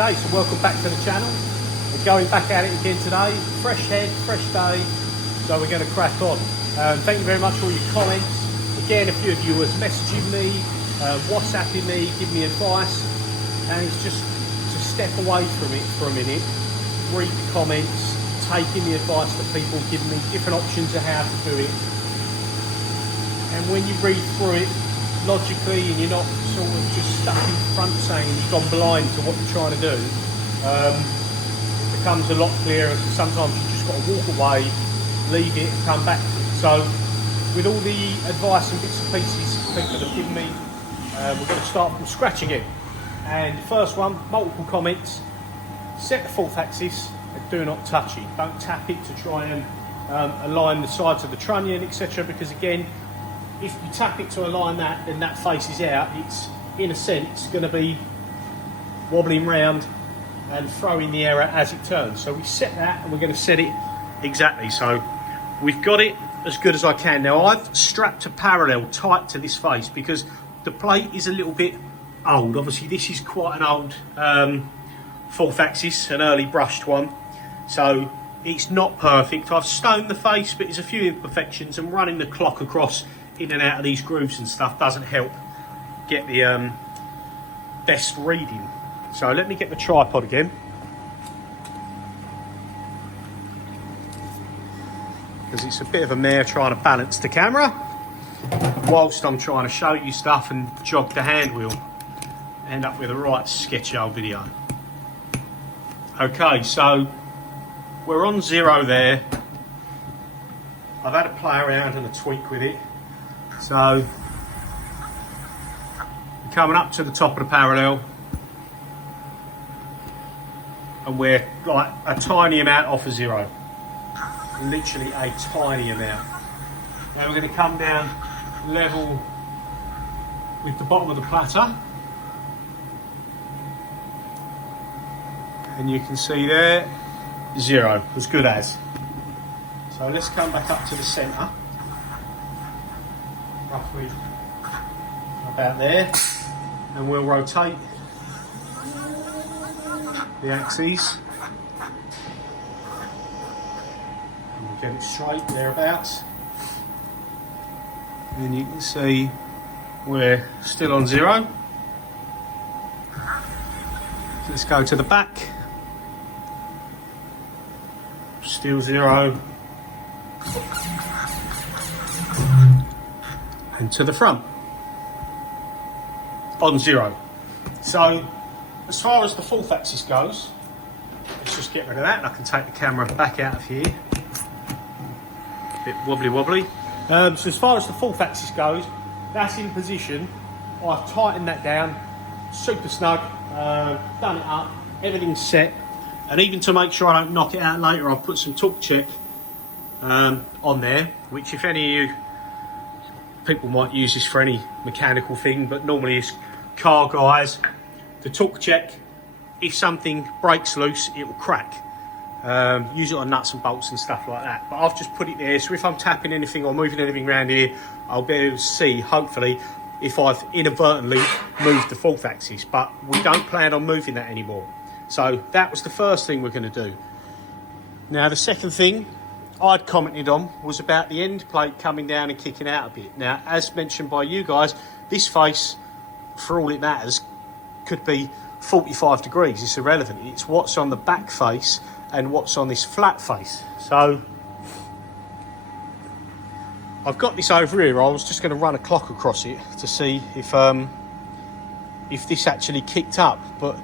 Okay, so welcome back to the channel. We're going back at it again today. Fresh head, fresh day, so we're going to crack on. Thank you very much for all your comments. Again, a few of you was messaging me, WhatsApping me, giving me advice, and it's just to step away from it for a minute, read the comments, taking the advice that people give me, different options of how to do it. And when you read through it logically and you're not sort of just stuck in front saying you've gone blind to what you're trying to do, it becomes a lot clearer. Sometimes you just got to walk away, leave it and come back to it. So with all the advice and bits and pieces people have given me, we're going to start from scratch again. And the first one, multiple comments: set the fourth axis and do not touch it. Don't tap it to try and align the sides of the trunnion, etc. Because again, if you tap it to align that, then that faces out. It's, in a sense, going to be wobbling round and throwing the error as it turns. So we set that and we're going to set it exactly. So we've got it as good as I can. Now I've strapped a parallel tight to this face because the plate is a little bit old. Obviously this is quite an old fourth axis, an early brushed one. So it's not perfect. I've stoned the face, but there's a few imperfections, and running the clock across in and out of these grooves and stuff doesn't help get the best reading. So let me get the tripod again, because it's a bit of a mare trying to balance the camera whilst I'm trying to show you stuff and jog the hand wheel. End up with a right sketchy old video. Okay, so we're on 0 there. I've had a play around and a tweak with it. So we're coming up to the top of the parallel, and we're like a tiny amount off of 0. Literally a tiny amount. Now we're going to come down level with the bottom of the platter, and you can see there 0, as good as. So let's come back up to the centre, roughly about there, and we'll rotate the axes and we'll get it straight thereabouts. And you can see we're still on 0. Let's go to the back, still 0. And to the front, on 0. So as far as the fourth axis goes, let's just get rid of that, and I can take the camera back out of here. A bit wobbly. So as far as the fourth axis goes, that's in position. I've tightened that down, super snug, done it up, everything's set. And even to make sure I don't knock it out later, I've put some torque check on there, which if any of you people might use this for any mechanical thing, but normally it's car guys. The torque check, if something breaks loose, it will crack. Use it on nuts and bolts and stuff like that. But I've just put it there, so if I'm tapping anything or moving anything around here, I'll be able to see, hopefully, if I've inadvertently moved the fourth axis. But we don't plan on moving that anymore. So that was the first thing we're going to do. Now the second thing I'd commented on was about the end plate coming down and kicking out a bit. Now, as mentioned by you guys, this face, for all it matters, could be 45 degrees. It's irrelevant. It's what's on the back face and what's on this flat face. So I've got this over here. I was just going to run a clock across it to see if this actually kicked up, but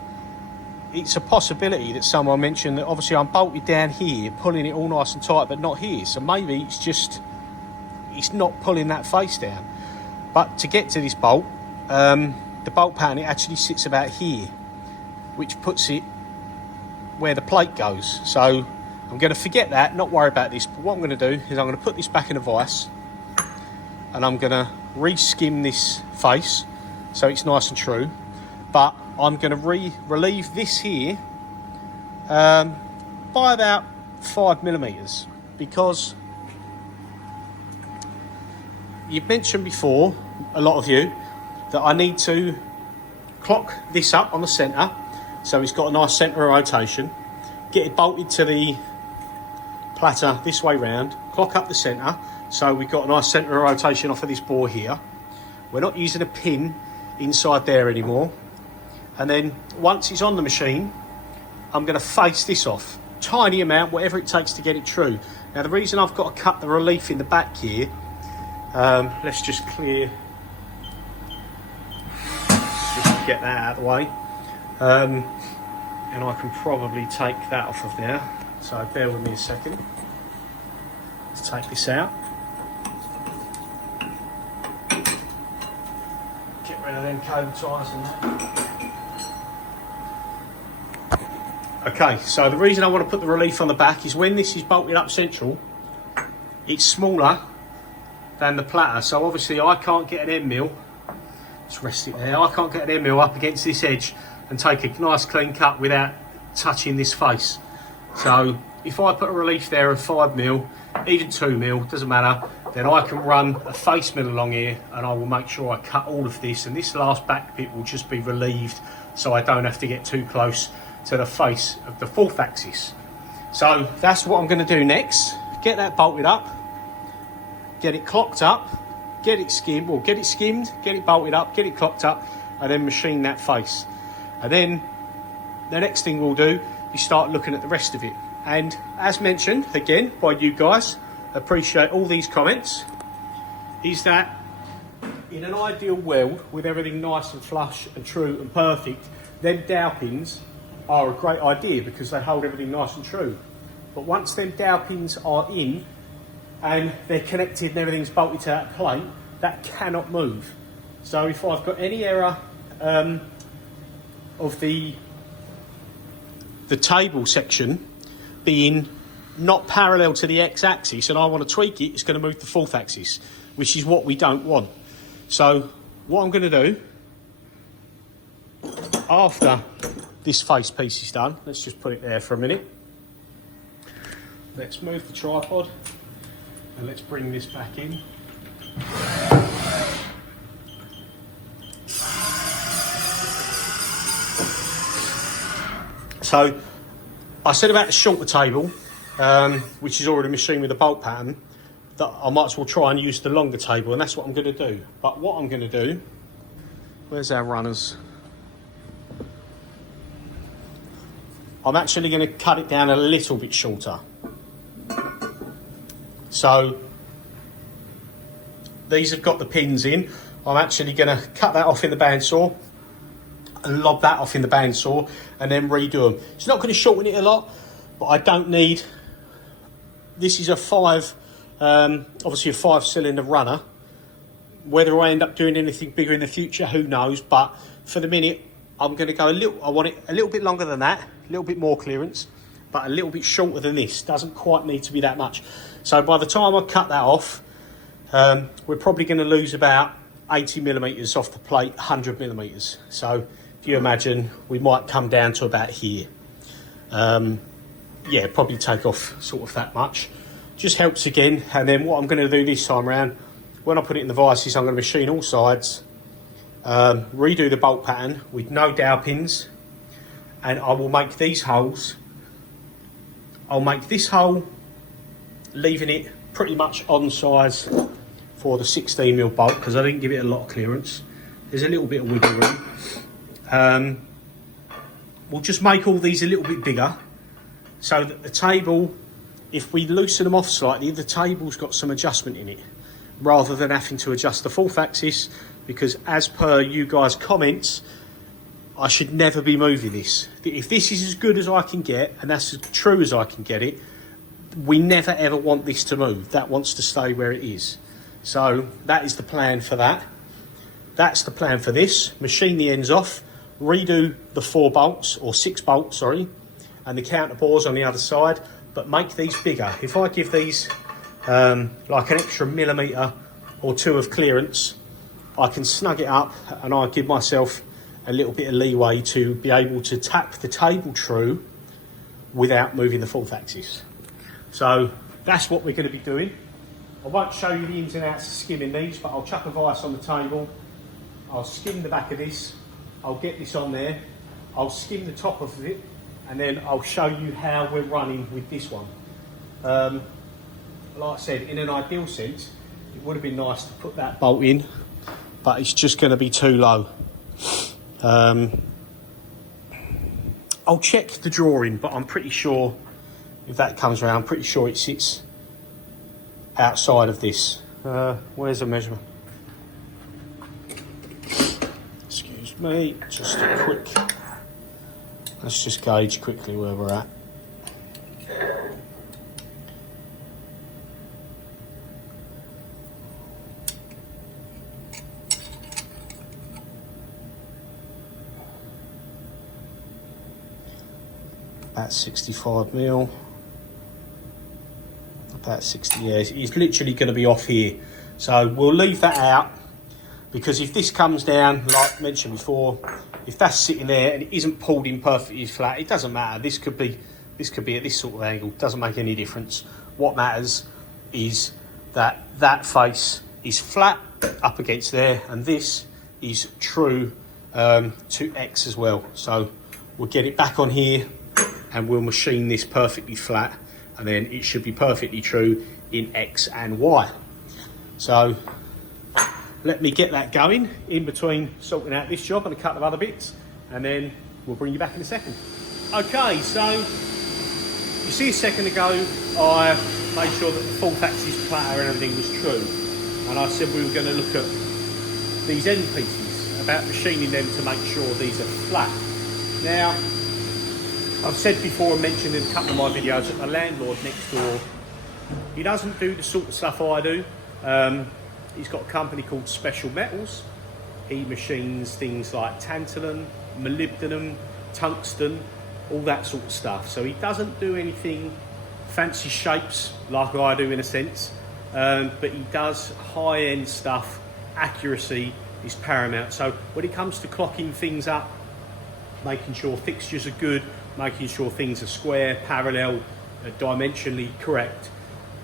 it's a possibility that someone mentioned that obviously I'm bolted down here, pulling it all nice and tight, but not here. So maybe it's just, it's not pulling that face down. But to get to this bolt, the bolt pattern, it actually sits about here, which puts it where the plate goes. So I'm going to forget that, not worry about this. But what I'm going to do is I'm going to put this back in a vise, and I'm going to re-skim this face so it's nice and true. But I'm going to relieve this here by about 5mm, because you've mentioned before, a lot of you, that I need to clock this up on the centre so it's got a nice centre of rotation. Get it bolted to the platter this way round, clock up the centre, so we've got a nice centre of rotation off of this bore here. We're not using a pin inside there anymore. And then once it's on the machine, I'm going to face this off. Tiny amount, whatever it takes to get it true. Now the reason I've got to cut the relief in the back here, let's just get that out of the way. And I can probably take that off of there. So bear with me a second. Let's take this out. Get rid of them cable ties and that. Okay, so the reason I want to put the relief on the back is when this is bolted up central, it's smaller than the platter. So obviously I can't get an end mill. Just rest it there. I can't get an end mill up against this edge and take a nice clean cut without touching this face. So if I put a relief there of 5mm, even 2mm, doesn't matter, then I can run a face mill along here and I will make sure I cut all of this, and this last back bit will just be relieved so I don't have to get too close to the face of the fourth axis. So that's what I'm going to do next. Get that bolted up, get it clocked up, get it skimmed, get it bolted up, get it clocked up, and then machine that face. And then the next thing we'll do is start looking at the rest of it. And as mentioned again by you guys, appreciate all these comments, is that in an ideal world with everything nice and flush and true and perfect, them dowel pins are a great idea because they hold everything nice and true. But once them dowel pins are in and they're connected and everything's bolted to that plate, that cannot move. So if I've got any error of the table section being not parallel to the x-axis and I want to tweak it, it's going to move the fourth axis, which is what we don't want. So what I'm going to do after this face piece is done, let's just put it there for a minute. Let's move the tripod and let's bring this back in. So I said about the shorter table, which is already machined with a bolt pattern, that I might as well try and use the longer table, and that's what I'm going to do. But what I'm going to do, where's our runners? I'm actually going to cut it down a little bit shorter. So these have got the pins in. I'm actually going to cut that off in the bandsaw and lob that off in the bandsaw and then redo them. It's not going to shorten it a lot, but I don't need... This is a obviously a 5-cylinder runner. Whether I end up doing anything bigger in the future, who knows? But for the minute, I'm going to go I want it a little bit longer than that, a little bit more clearance, but a little bit shorter than this. Doesn't quite need to be that much. So by the time I cut that off, we're probably going to lose about 80mm off the plate, 100mm. So if you imagine, we might come down to about here. Yeah, probably take off sort of that much. Just helps again. And then what I'm going to do this time around, when I put it in the vices, I'm going to machine all sides, redo the bolt pattern with no dowel pins, and I will make these holes. I'll make this hole, leaving it pretty much on size for the 16mm bolt because I didn't give it a lot of clearance. There's a little bit of wiggle room. We'll just make all these a little bit bigger so that the table, if we loosen them off slightly, the table's got some adjustment in it rather than having to adjust the fourth axis, because as per you guys' comments, I should never be moving this. If this is as good as I can get, and that's as true as I can get it, we never ever want this to move. That wants to stay where it is. So that is the plan for that. That's the plan for this. Machine the ends off, redo the 4 bolts, or 6 bolts, sorry, and the counter bores on the other side, but make these bigger. If I give these like an extra millimetre or 2 of clearance, I can snug it up and I give myself a little bit of leeway to be able to tap the table true without moving the fourth axis. So that's what we're going to be doing. I won't show you the ins and outs of skimming these, but I'll chuck a vice on the table, I'll skim the back of this, I'll get this on there, I'll skim the top of it, and then I'll show you how we're running with this one. Like I said, in an ideal sense, it would have been nice to put that bolt in, but it's just going to be too low. I'll check the drawing, but I'm pretty sure if that comes around, I'm pretty sure it sits outside of this. Where's the measurement? Excuse me, just a quick, let's just gauge quickly where we're at. About 65 mil. About 60 years. It's literally going to be off here. So we'll leave that out, because if this comes down, like mentioned before, if that's sitting there and it isn't pulled in perfectly flat, it doesn't matter. This could be at this sort of angle. Doesn't make any difference. What matters is that that face is flat up against there, and this is true to X as well. So we'll get it back on here, and we'll machine this perfectly flat, and then it should be perfectly true in X and Y. So let me get that going in between sorting out this job and a couple of other bits, and then we'll bring you back in a second. Okay, so you see a second ago I made sure that the fourth axis platter and everything was true, and I said we were going to look at these end pieces, about machining them to make sure these are flat. Now, I've said before and mentioned in a couple of my videos that the landlord next door, he doesn't do the sort of stuff I do. He's got a company called Special Metals. He machines things like tantalum, molybdenum, tungsten, all that sort of stuff. So he doesn't do anything fancy shapes like I do in a sense, but he does high-end stuff. Accuracy is paramount. So when it comes to clocking things up, making sure fixtures are good, making sure things are square, parallel, dimensionally correct,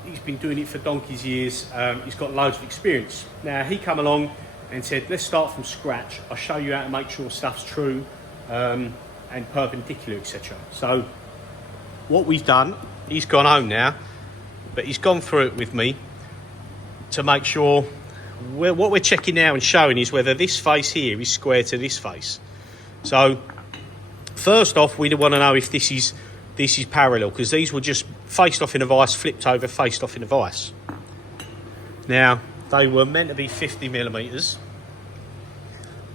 he's been doing it for donkey's years. He's got loads of experience. Now he come along and said, let's start from scratch. I'll show you how to make sure stuff's true and perpendicular, etc. So what we've done, he's gone home now, but he's gone through it with me to make sure what we're checking now and showing is whether this face here is square to this face. So first off, we want to know if this is parallel, because these were just faced off in a vise, flipped over, faced off in a vise. Now, they were meant to be 50 millimeters.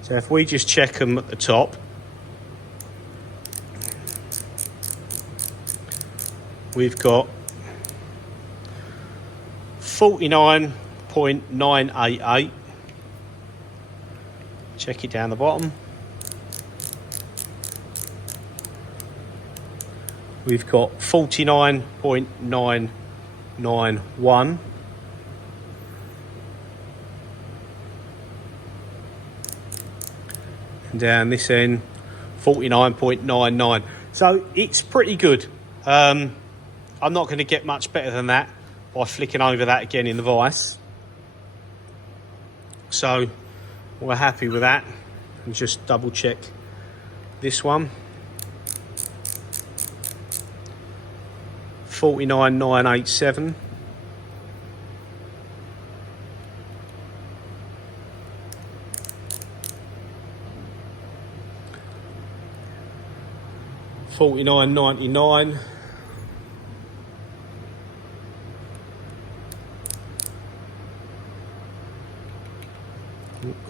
So if we just check them at the top, we've got 49.988. Check it down the bottom. We've got 49.991. And down this end, 49.99. So it's pretty good. I'm not going to get much better than that by flicking over that again in the vise. So we're happy with that. And just double check this one. 49.987. $49.99.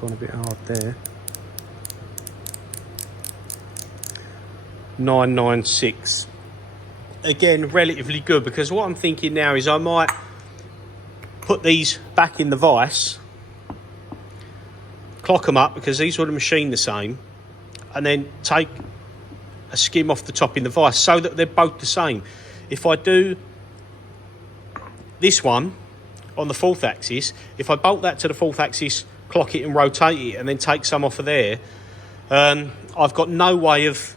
Gone a bit hard there. 996. Again, relatively good, because what I'm thinking now is I might put these back in the vise, clock them up, because these would have machined the same, and then take a skim off the top in the vise so that they're both the same. If I do this one on the fourth axis, if I bolt that to the fourth axis, clock it and rotate it, and then take some off of there, I've got no way of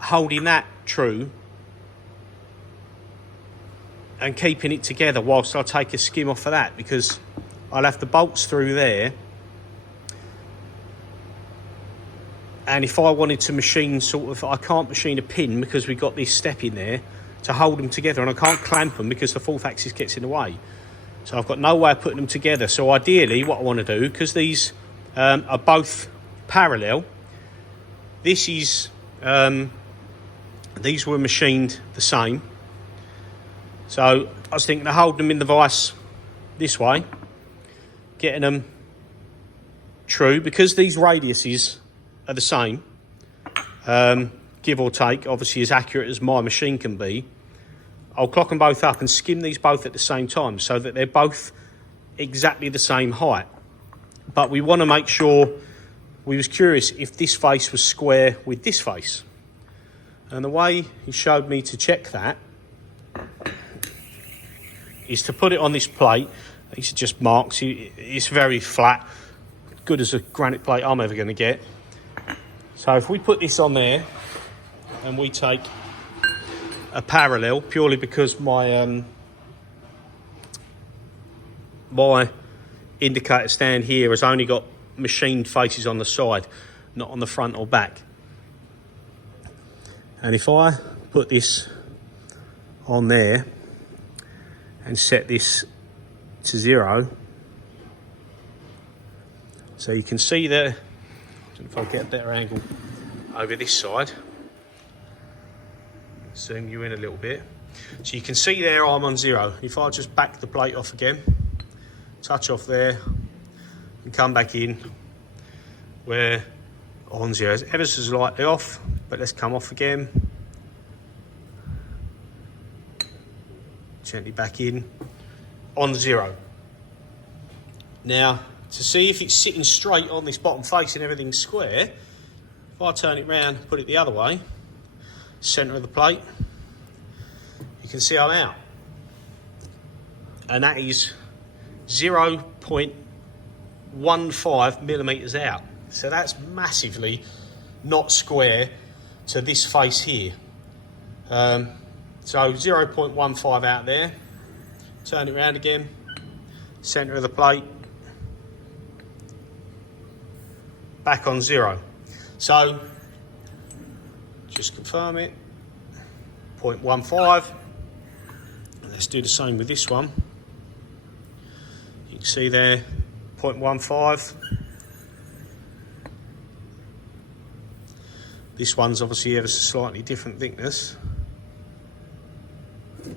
holding that true and keeping it together whilst I take a skim off of that, because I'll have the bolts through there And if I wanted to machine I can't machine a pin because we've got this step in there to hold them together, and I can't clamp them because the fourth axis gets in the way. So I've got no way of putting them together. So ideally what I want to do, because these are both parallel, this is, these were machined the same. So I was thinking of holding them in the vise this way, getting them true, because these radiuses are the same, give or take, obviously as accurate as my machine can be. I'll clock them both up and skim these both at the same time so that they're both exactly the same height. But we want to make sure, we was curious if this face was square with this face. And the way he showed me to check that is to put it on this plate. These are just marks. It's very flat, good as a granite plate I'm ever going to get. So if we put this on there and we take a parallel, purely because my my indicator stand here has only got machined faces on the side, not on the front or back. And if I put this on there and set this to 0, so you can see there, I don't know if I'll get a better angle over this side, zoom you in a little bit, so you can see there I'm on 0. If I just back the plate off again, touch off there and come back in, we're on 0. It's ever so slightly off, but let's come off again, gently back in, on 0. Now to see if it's sitting straight on this bottom face and everything's square, if I turn it round, put it the other way, centre of the plate, you can see I'm out. And that is 0.15 millimetres out. So that's massively not square to this face here. So 0.15 out there, turn it around again, centre of the plate, back on 0. So just confirm it, 0.15. Let's do the same with this one. You can see there, 0.15. This one's obviously ever so slightly different thickness,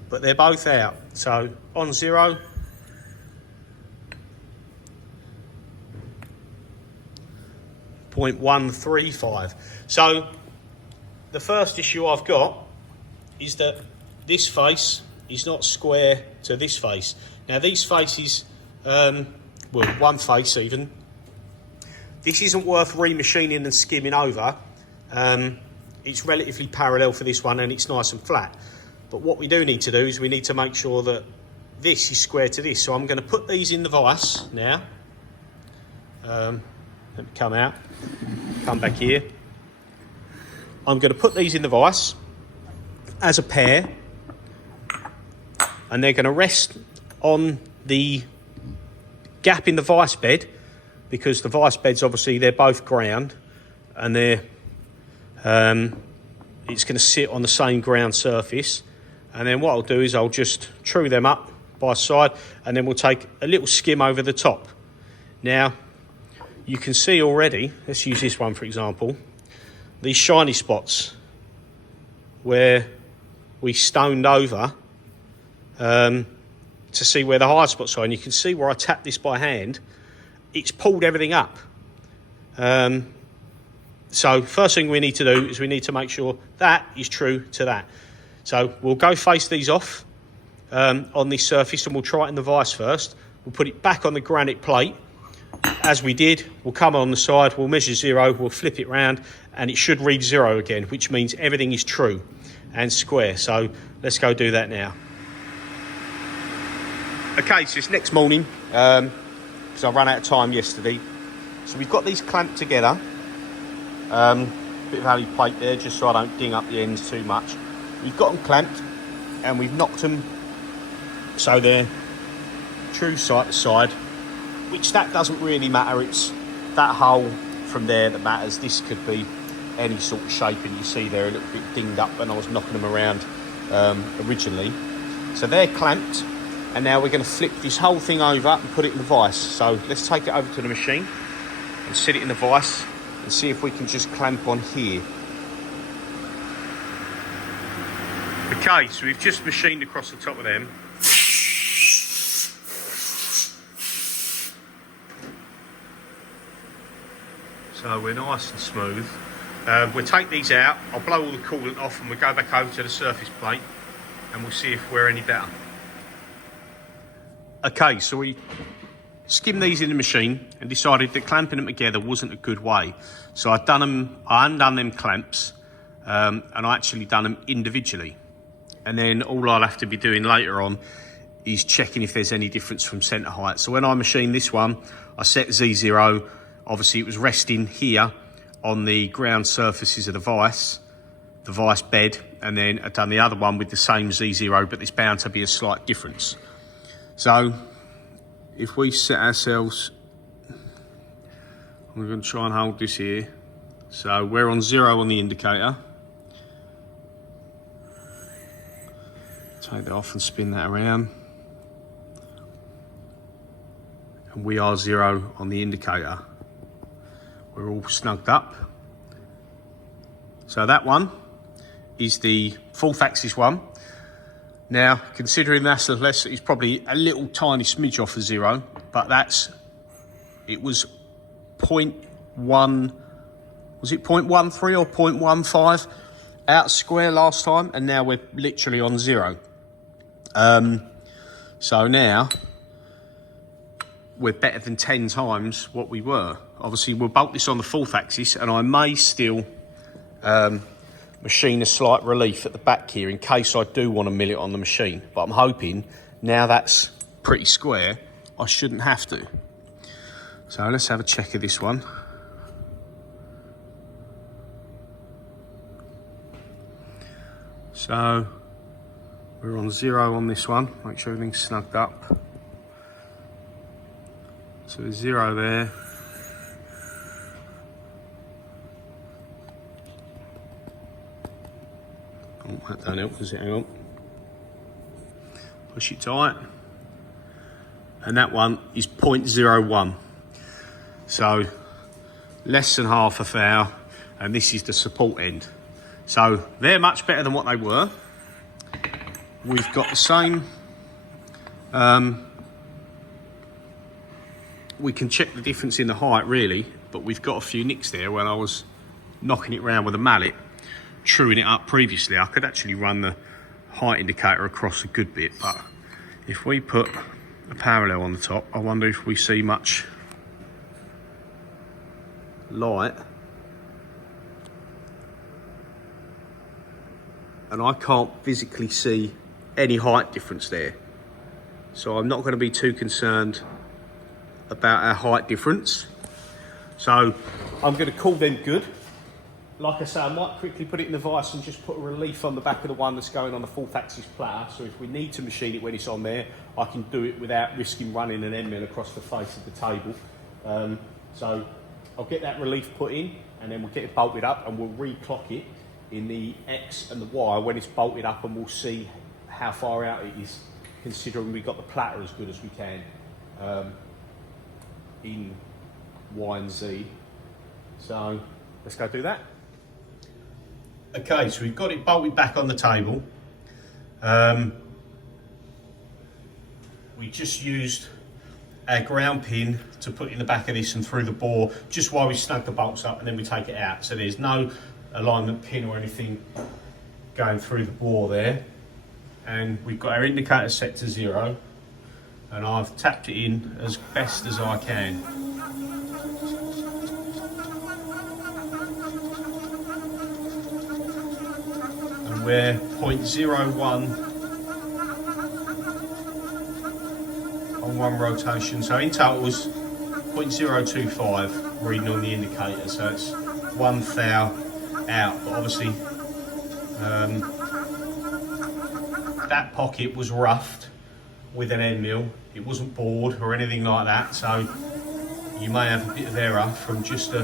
but they're both out. So on 0, .135. So the first issue I've got is that this face is not square to this face. Now these faces, well, one face even, this isn't worth remachining and skimming over. It's relatively parallel for this one and it's nice and flat. But what we do need to do is we need to make sure that this is square to this. So I'm going to put these in the vise now. Let me come out, come back here. I'm going to put these in the vise as a pair, and they're going to rest on the gap in the vise bed, because the vise beds, obviously they're both ground, and they're it's going to sit on the same ground surface. And then what I'll do is I'll just true them up by side, and then we'll take a little skim over the top. Now you can see already, let's use this one for example, these shiny spots where we stoned over to see where the hard spots are, and you can see where I tapped this by hand, it's pulled everything up. So first thing we need to do is we need to make sure that is true to that. So we'll go face these off on this surface, and we'll try it in the vise first. We'll put it back on the granite plate as we did. We'll come on the side, we'll measure 0, we'll flip it round, and it should read 0 again, which means everything is true and square. So let's go do that now. Okay, so it's next morning, because I ran out of time yesterday. So we've got these clamped together. Bit of alley plate there, just so I don't ding up the ends too much. We've got them clamped, and we've knocked them so they're true side to side, which that doesn't really matter. It's that hole from there that matters. This could be any sort of shaping. You see they're a little bit dinged up when I was knocking them around originally. So they're clamped, and now we're going to flip this whole thing over and put it in the vise. So let's take it over to the machine and sit it in the vise and see if we can just clamp on here. Okay, so we've just machined across the top of them. So we're nice and smooth. We'll take these out, I'll blow all the coolant off, and we'll go back over to the surface plate and we'll see if we're any better. Okay, so we skimmed these in the machine and decided that clamping them together wasn't a good way. So I undone them clamps, and I actually done them individually. And then all I'll have to be doing later on is checking if there's any difference from centre height. So when I machined this one, I set Z0. Obviously it was resting here on the ground surfaces of the vice bed, and then I've done the other one with the same Z0, but there's bound to be a slight difference. So if we set ourselves, we're going to try and hold this here. So we're on 0 on the indicator. Take that off and spin that around. And we are 0 on the indicator. We're all snugged up. So that one is the fourth axis one. Now, considering that's the less, it's probably a little tiny smidge off of 0, but it was 0.1, was it 0.13 or 0.15 out square last time, and now we're literally on 0. So now we're better than 10 times what we were. Obviously we'll bolt this on the fourth axis, and I may still machine a slight relief at the back here in case I do want to mill it on the machine, but I'm hoping now that's pretty square I shouldn't have to. So let's have a check of this one. So we're on 0 on this one, make sure everything's snugged up. So there's 0 there. Oh, that don't help, does it? Hang on. Push it tight. And that one is 0.01. So less than half a thou, and this is the support end. So they're much better than what they were. We've got the same, we can check the difference in the height really, but we've got a few nicks there. When I was knocking it around with a mallet, truing it up previously, I could actually run the height indicator across a good bit, but if we put a parallel on the top, I wonder if we see much light. And I can't physically see any height difference there. So I'm not going to be too concerned about our height difference. So I'm going to call them good. Like I say, I might quickly put it in the vise and just put a relief on the back of the one that's going on the fourth axis platter. So if we need to machine it when it's on there, I can do it without risking running an end mill across the face of the table. So I'll get that relief put in, and then we'll get it bolted up, and we'll re-clock it in the X and the Y when it's bolted up, and we'll see how far out it is, considering we've got the platter as good as we can in Y and Z. So let's go do that. Okay, so we've got it bolted back on the table. We just used our ground pin to put in the back of this and through the bore just while we snug the bolts up, and then we take it out. So there's no alignment pin or anything going through the bore there. And we've got our indicator set to 0, and I've tapped it in as best as I can. And we're 0.01 on one rotation, so in total was 0.025 reading on the indicator, so it's 1 thou out. But obviously that pocket was roughed with an end mill. It wasn't bored or anything like that, so you may have a bit of error from just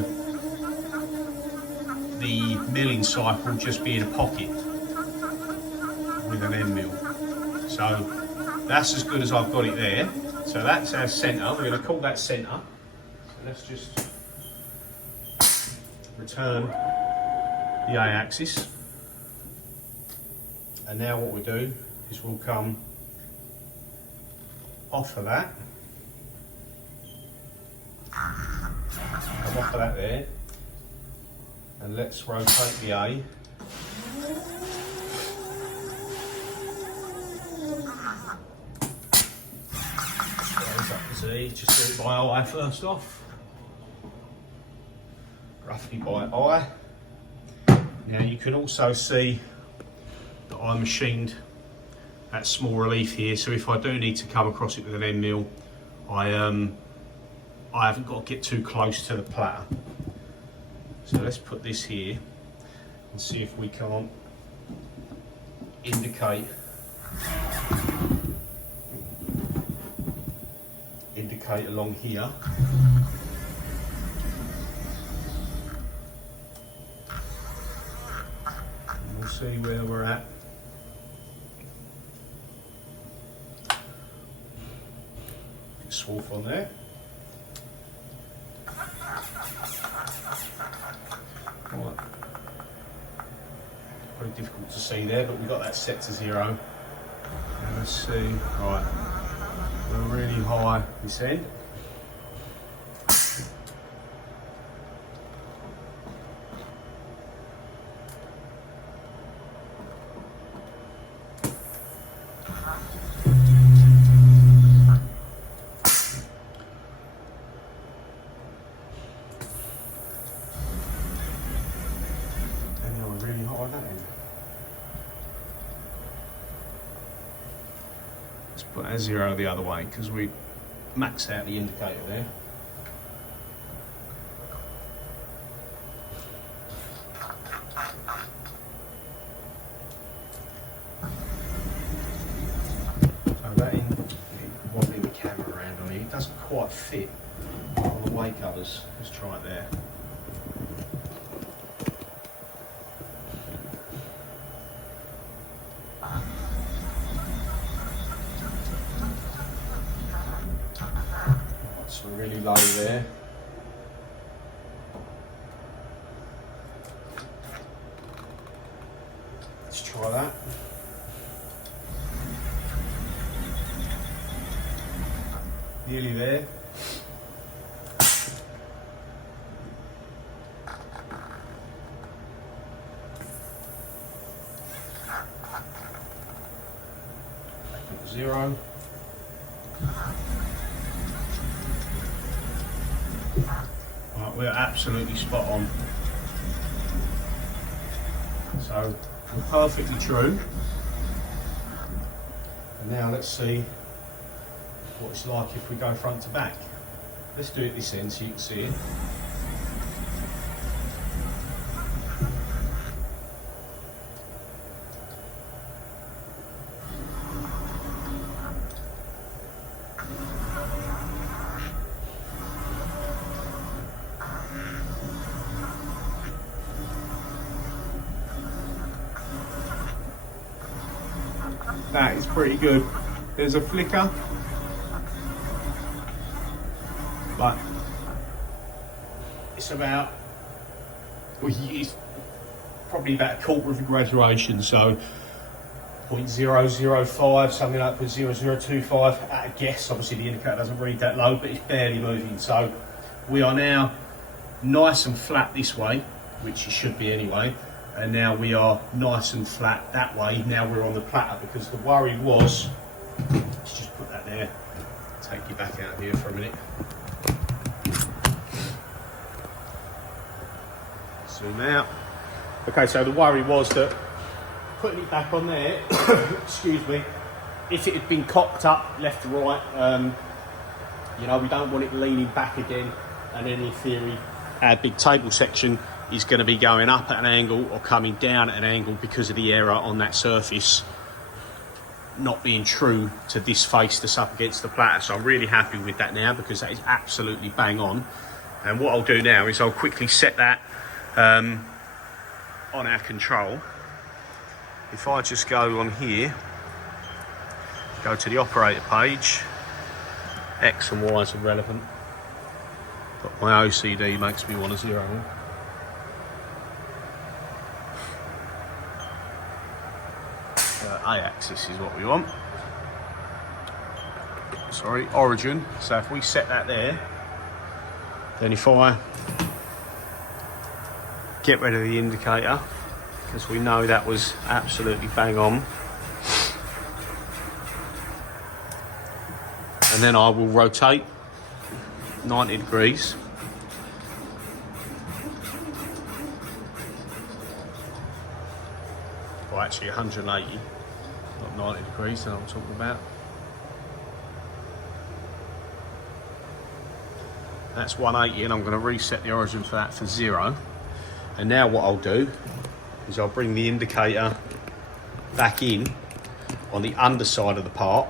the milling cycle just be in a pocket with an end mill. So that's as good as I've got it there. So that's our centre. We're going to call that centre. So let's just return the A-axis. And now what we'll do is we'll come off of that. Come off of that there. And let's rotate the A. Goes up the Z, just do it by eye first off. Roughly by eye. Now you can also see that I machined that small relief here, so if I do need to come across it with an end mill, I haven't got to get too close to the platter. So let's put this here and see if we can't indicate along here. And we'll see where we're at. Swarf on there. Right. Very difficult to see there, but we've got that set to 0. And let's see. Right. We're really high this end. Put our 0 the other way because we maxed out the indicator there. So that wobbling the camera around on here, it doesn't quite fit on the way covers. Let's try it there. Really low there. Let's try that. Nearly there. Back to 0. Right, we're absolutely spot on. So we're perfectly true. And now let's see what it's like if we go front to back. Let's do it this end so you can see it. That is pretty good. There's a flicker, but it's about, well, it's probably about a quarter of a graduation, so 0.005, something like 0.0025 at a guess. Obviously the indicator doesn't read that low, but it's barely moving. So we are now nice and flat this way, which it should be anyway. And now we are nice and flat that way. Now we're on the platter, because the worry was, let's just put that there, take you back out here for a minute. Zoom out. Okay, so the worry was that putting it back on there, excuse me, if it had been cocked up left to right, you know, we don't want it leaning back again, and then in theory, our big table section is going to be going up at an angle or coming down at an angle because of the error on that surface not being true to this face that's up against the platter. So I'm really happy with that now, because that is absolutely bang on. And what I'll do now is I'll quickly set that on our control, if I just go on here, go to the operator page, X and Y is irrelevant, but my OCD makes me want to zero them. A-axis is what we want. Sorry, origin. So if we set that there, then if I get rid of the indicator, because we know that was absolutely bang on, and then I will rotate 90 degrees. Well, actually 180, not 90 degrees that I'm talking about. That's 180, and I'm going to reset the origin for that for 0. And now what I'll do is I'll bring the indicator back in on the underside of the part.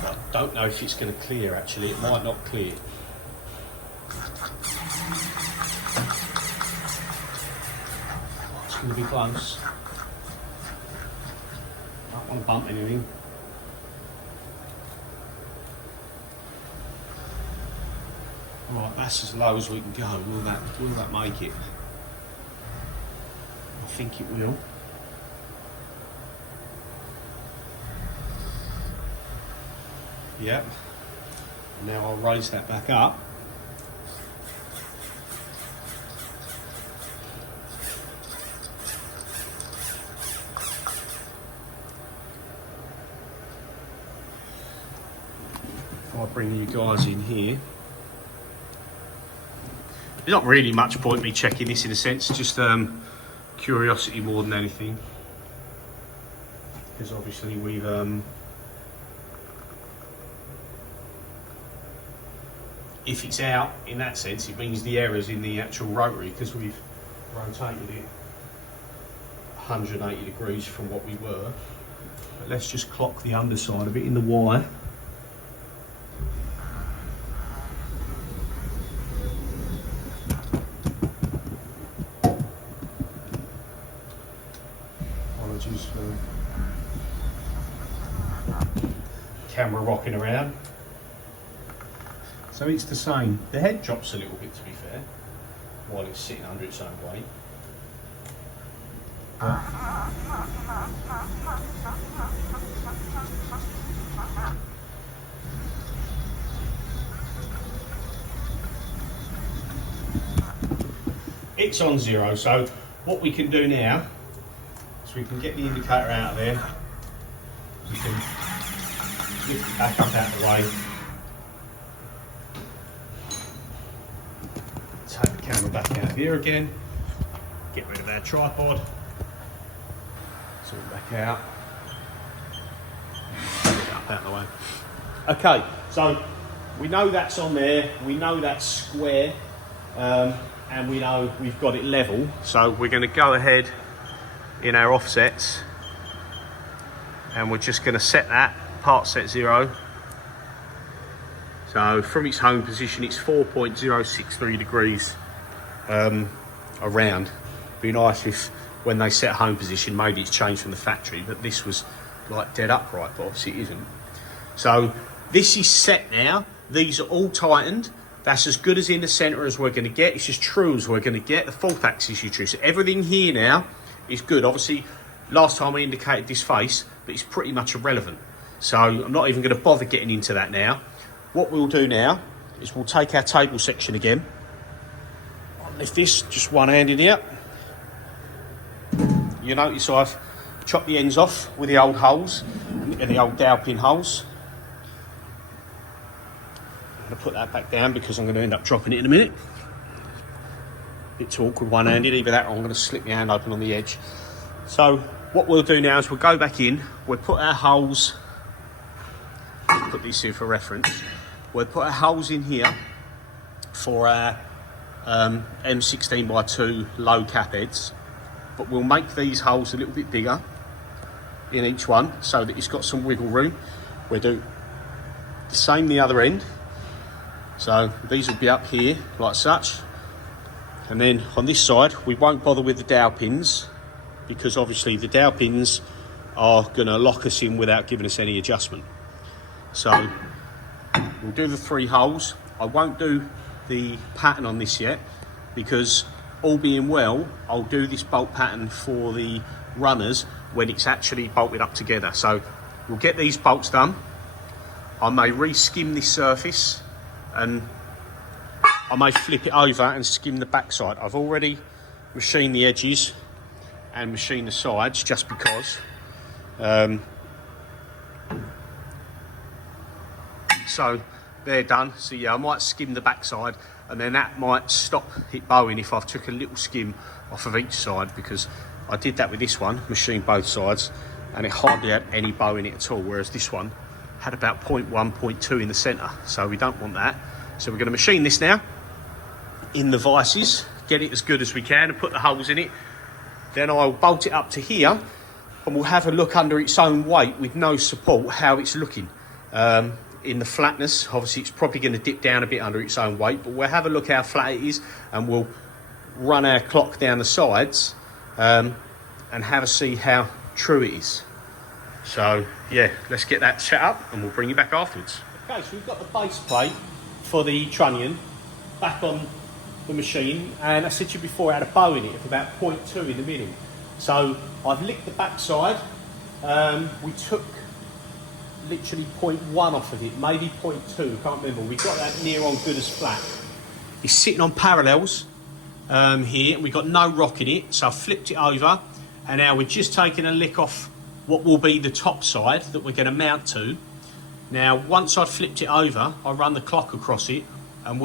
I don't know if it's going to clear actually, it might not clear. It's going to be close. Don't want to bump anything. Right, that's as low as we can go. Will that make it? I think it will. Yep. Now I'll raise that back up. I'll bring you guys in here. There's not really much point me checking this in a sense, just curiosity more than anything. Because obviously we've if it's out in that sense, it means the error's in the actual rotary because we've rotated it 180 degrees from what we were. But let's just clock the underside of it in the Y. Camera rocking around. So it's the same. The head drops a little bit, to be fair, while it's sitting under its own weight. It's on 0, so what we can do now is we can get the indicator out of there. We can lift it back up out of the way. Take the camera back out of here again. Get rid of our tripod. Sort it back out. Get it up out of the way. Okay, so we know that's on there. We know that's square. And we know we've got it level. So we're going to go ahead in our offsets. And we're just going to set that. Part set 0. So from its home position, it's 4.063 degrees around. Be nice if when they set home position, maybe it's changed from the factory, but this was like dead upright, but obviously it isn't. So this is set now. These are all tightened. That's as good as in the centre as we're going to get. It's as true as we're going to get. The fourth axis is true. So everything here now is good. Obviously, last time we indicated this face, but it's pretty much irrelevant. So I'm not even going to bother getting into that now. What we'll do now is we'll take our table section again. I'll lift this just one-handed here. You notice I've chopped the ends off with the old holes and the old dowel pin holes. I'm going to put that back down because I'm going to end up dropping it in a minute. Bit too awkward one-handed, either that or I'm going to slip my hand open on the edge. So what we'll do now is we'll go back in, we'll put our holes, put these here for reference, we'll put our holes in here for our M16x2 low cap heads, but we'll make these holes a little bit bigger in each one so that it's got some wiggle room. We'll do the same the other end. So these will be up here like such. And then on this side, we won't bother with the dowel pins because obviously the dowel pins are going to lock us in without giving us any adjustment. So we'll do the 3 holes. I won't do the pattern on this yet because all being well, I'll do this bolt pattern for the runners when it's actually bolted up together. So we'll get these bolts done. I may re-skim this surface and I may flip it over and skim the backside. I've already machined the edges and machined the sides just because. So they're done. So yeah, I might skim the backside and then that might stop it bowing if I've took a little skim off of each side, because I did that with this one, machined both sides, and it hardly had any bow in it at all, whereas this one had about 0.1, 0.2 in the centre. So we don't want that. So we're going to machine this now in the vices, get it as good as we can and put the holes in it. Then I'll bolt it up to here and we'll have a look under its own weight with no support how it's looking. In the flatness, obviously it's probably going to dip down a bit under its own weight, but we'll have a look how flat it is and we'll run our clock down the sides and have a see how true it is. So yeah, let's get that set up and we'll bring you back afterwards. Okay, so we've got the base plate for the trunnion back on the machine, and I said to you before I had a bow in it of about 0.2 in the middle. So I've licked the backside. We took literally 0.1 off of it, maybe 0.2, I can't remember. We got that near on good as flat. It's sitting on parallels here, and we've got no rock in it, so I've flipped it over, and now we're just taking a lick off what will be the top side that we're going to mount to. Now, once I'd flipped it over, I run the clock across it, and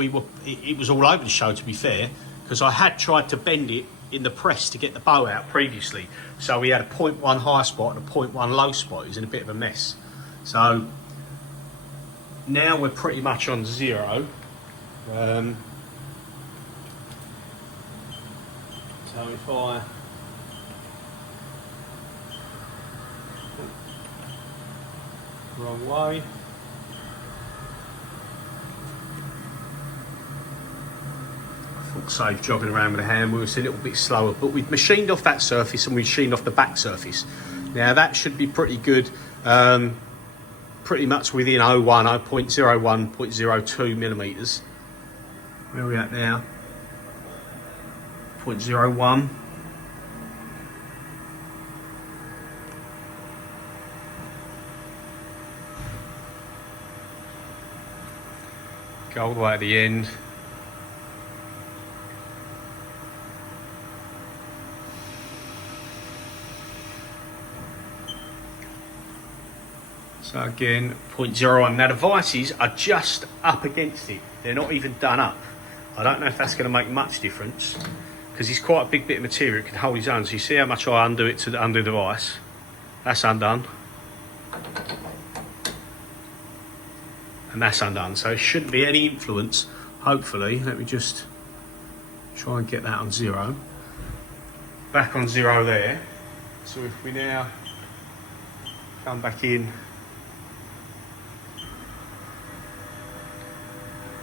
it was all over the show, to be fair, because I had tried to bend it in the press to get the bow out previously. So we had a 0.1 high spot and a 0.1 low spot. It was in a bit of a mess. So now we're pretty much on 0. So if I wrong way. Safe jogging around with a hand wheel, it's a little bit slower, but we've machined off that surface and we've machined off the back surface. Now that should be pretty good, pretty much within 0.01, 0.02 millimeters. Where are we at now? 0.01. Go all the way at the end. So again, 0.01. Now the vices are just up against it. They're not even done up. I don't know if that's going to make much difference because it's quite a big bit of material. It can hold its own. So you see how much I undo it to undo the vice. That's undone. And that's undone. So it shouldn't be any influence, hopefully. Let me just try and get that on 0. Back on 0 there. So if we now come back in.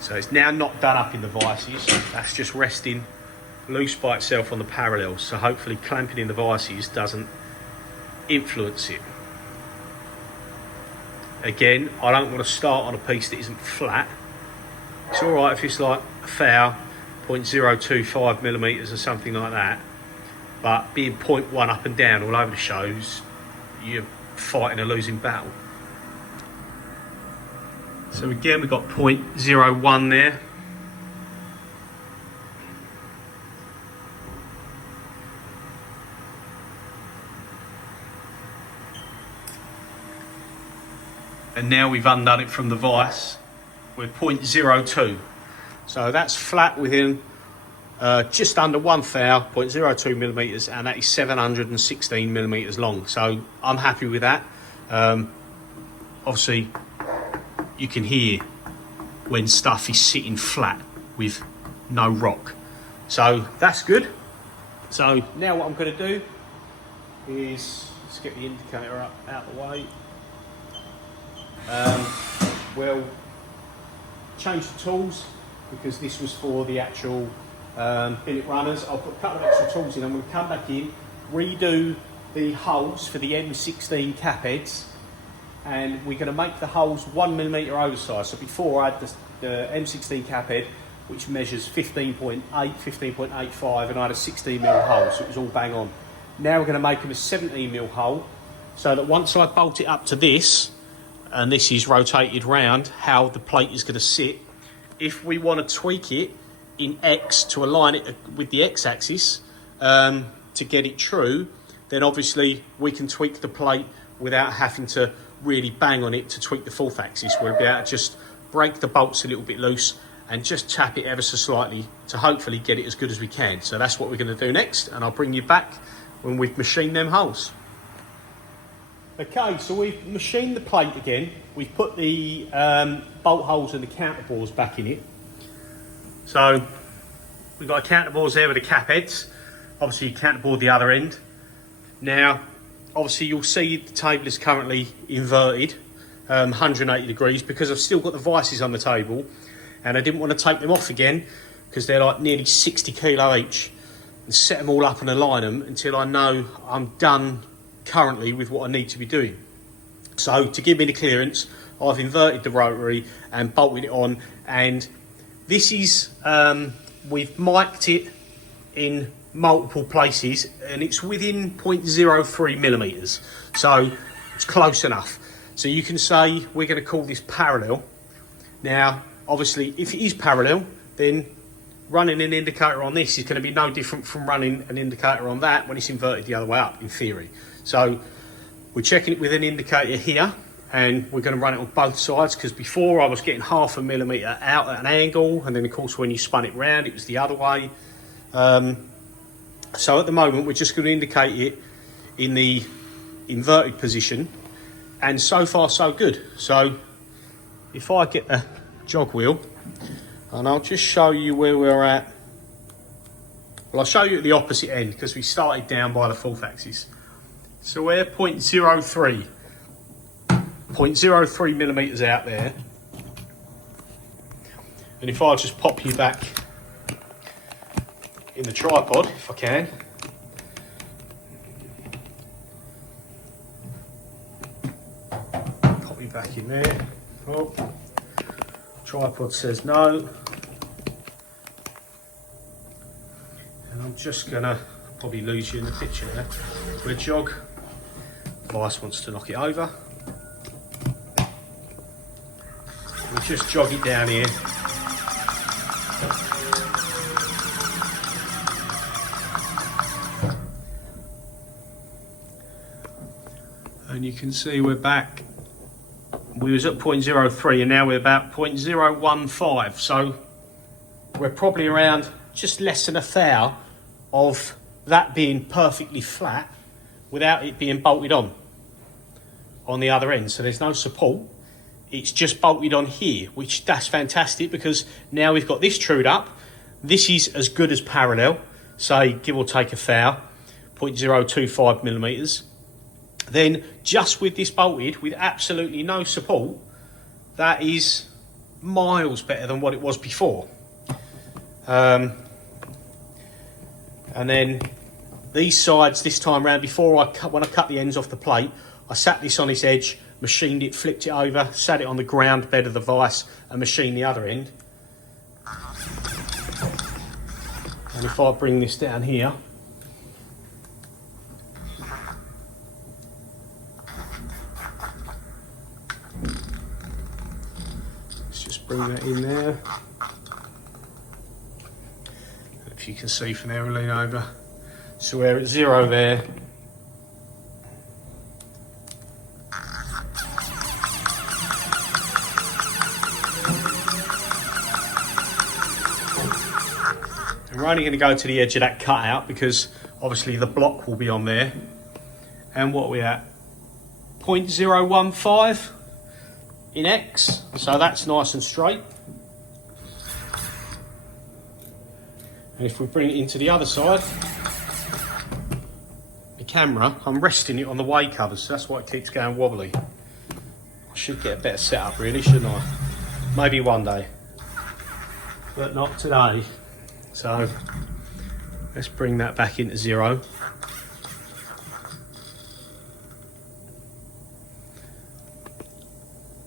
So it's now not done up in the vices, that's just resting loose by itself on the parallels. So hopefully clamping in the vices doesn't influence it. Again, I don't want to start on a piece that isn't flat. It's all right if it's like a foul, 0.025 millimeters or something like that. But being 0.1 up and down all over the shows, you're fighting a losing battle. So again, we've got 0.01 there. And now we've undone it from the vice with 0.02. So that's flat within just under 1 thou, 0.02 millimeters, and that is 716 millimeters long. So I'm happy with that. Obviously, you can hear when stuff is sitting flat with no rock. So that's good. So now what I'm going to do is, let's get the indicator up out of the way. We'll change the tools because this was for the actual billet runners. I'll put a couple of extra tools in. I'm going to come back in, redo the holes for the M16 cap heads, and we're going to make the holes 1mm oversized. So before I had the M16 cap head, which measures 15.8, 15.85, and I had a 16mm hole, so it was all bang on. Now we're going to make them a 17mm hole, so that once I bolt it up to this, and this is rotated round, how the plate is going to sit, if we want to tweak it in X to align it with the X axis to get it true, then obviously we can tweak the plate without having to really bang on it to tweak the fourth axis. We'll be able to just break the bolts a little bit loose and just tap it ever so slightly to hopefully get it as good as we can. So that's what we're going to do next, and I'll bring you back when we've machined them holes. Okay, so we've machined the plate again. We've put the bolt holes and the counterbores back in it. So we've got counterbores there with the cap heads. Obviously you counterboard the other end. Now, obviously you'll see the table is currently inverted, 180 degrees, because I've still got the vices on the table, and I didn't want to take them off again because they're like nearly 60 kilo each, and set them all up and align them until I know I'm done currently with what I need to be doing. So to give me the clearance, I've inverted the rotary and bolted it on, and this is, we've mic'd it in multiple places, and it's within 0.03mm, so it's close enough. So you can say we're going to call this parallel. Now obviously if it is parallel, then running an indicator on this is going to be no different from running an indicator on that when it's inverted the other way up, in theory. So we're checking it with an indicator here, and we're going to run it on both sides, because before I was getting 0.5mm out at an angle, and then of course when you spun it round it was the other way. So at the moment we're just going to indicate it in the inverted position, and so far so good. So if I get a jog wheel, and I'll just show you where we're at. Well, I'll show you at the opposite end because we started down by the fourth axis. So we're 0.03 millimeters out there. And if I just pop you back in the tripod, if I can. Pop you back in there. Oh, tripod says no. And I'm just gonna probably lose you in the picture there. We're jog. Vice wants to knock it over. We'll just jog it down here. And you can see we're back. We was at 0.03 and now we're about 0.015. So we're probably around just less than a thou of that being perfectly flat without it being bolted on the other end. So there's no support. It's just bolted on here, which that's fantastic, because now we've got this trued up. This is as good as parallel, say give or take a thou, 0.025 millimeters. Then just with this bolted with absolutely no support, that is miles better than what it was before. And then these sides this time round, before when I cut the ends off the plate, I sat this on its edge, machined it, flipped it over, sat it on the ground bed of the vise and machined the other end. And if I bring this down here, let's just bring that in there. If you can see from there, we'll lean over. So we're at 0 there. And we're only going to go to the edge of that cutout because obviously the block will be on there. And what are we at? 0.015 in X. So that's nice and straight. And if we bring it into the other side, the camera, I'm resting it on the way covers, so that's why it keeps going wobbly. I should get a better setup really, shouldn't I? Maybe one day. but not today. So let's bring that back into 0.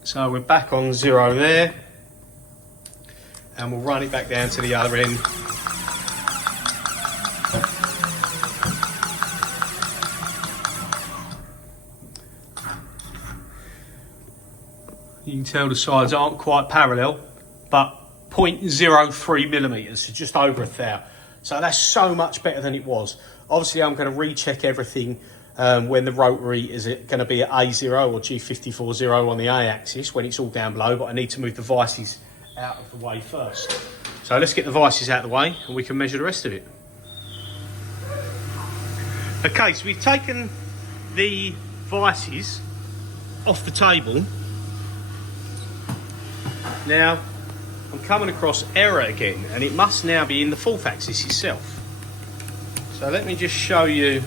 So we're back on 0 there, and we'll run it back down to the other end. You can tell the sides aren't quite parallel, but 0.03 millimeters, so just over 1 thou. So that's so much better than it was. Obviously, I'm going to recheck everything when the rotary is going to be at A0 or G540 on the A axis when it's all down below, but I need to move the vices out of the way first. So let's get the vices out of the way and we can measure the rest of it. Okay, so we've taken the vices off the table. Now, I'm coming across error again, and it must now be in the fourth axis itself. So let me just show you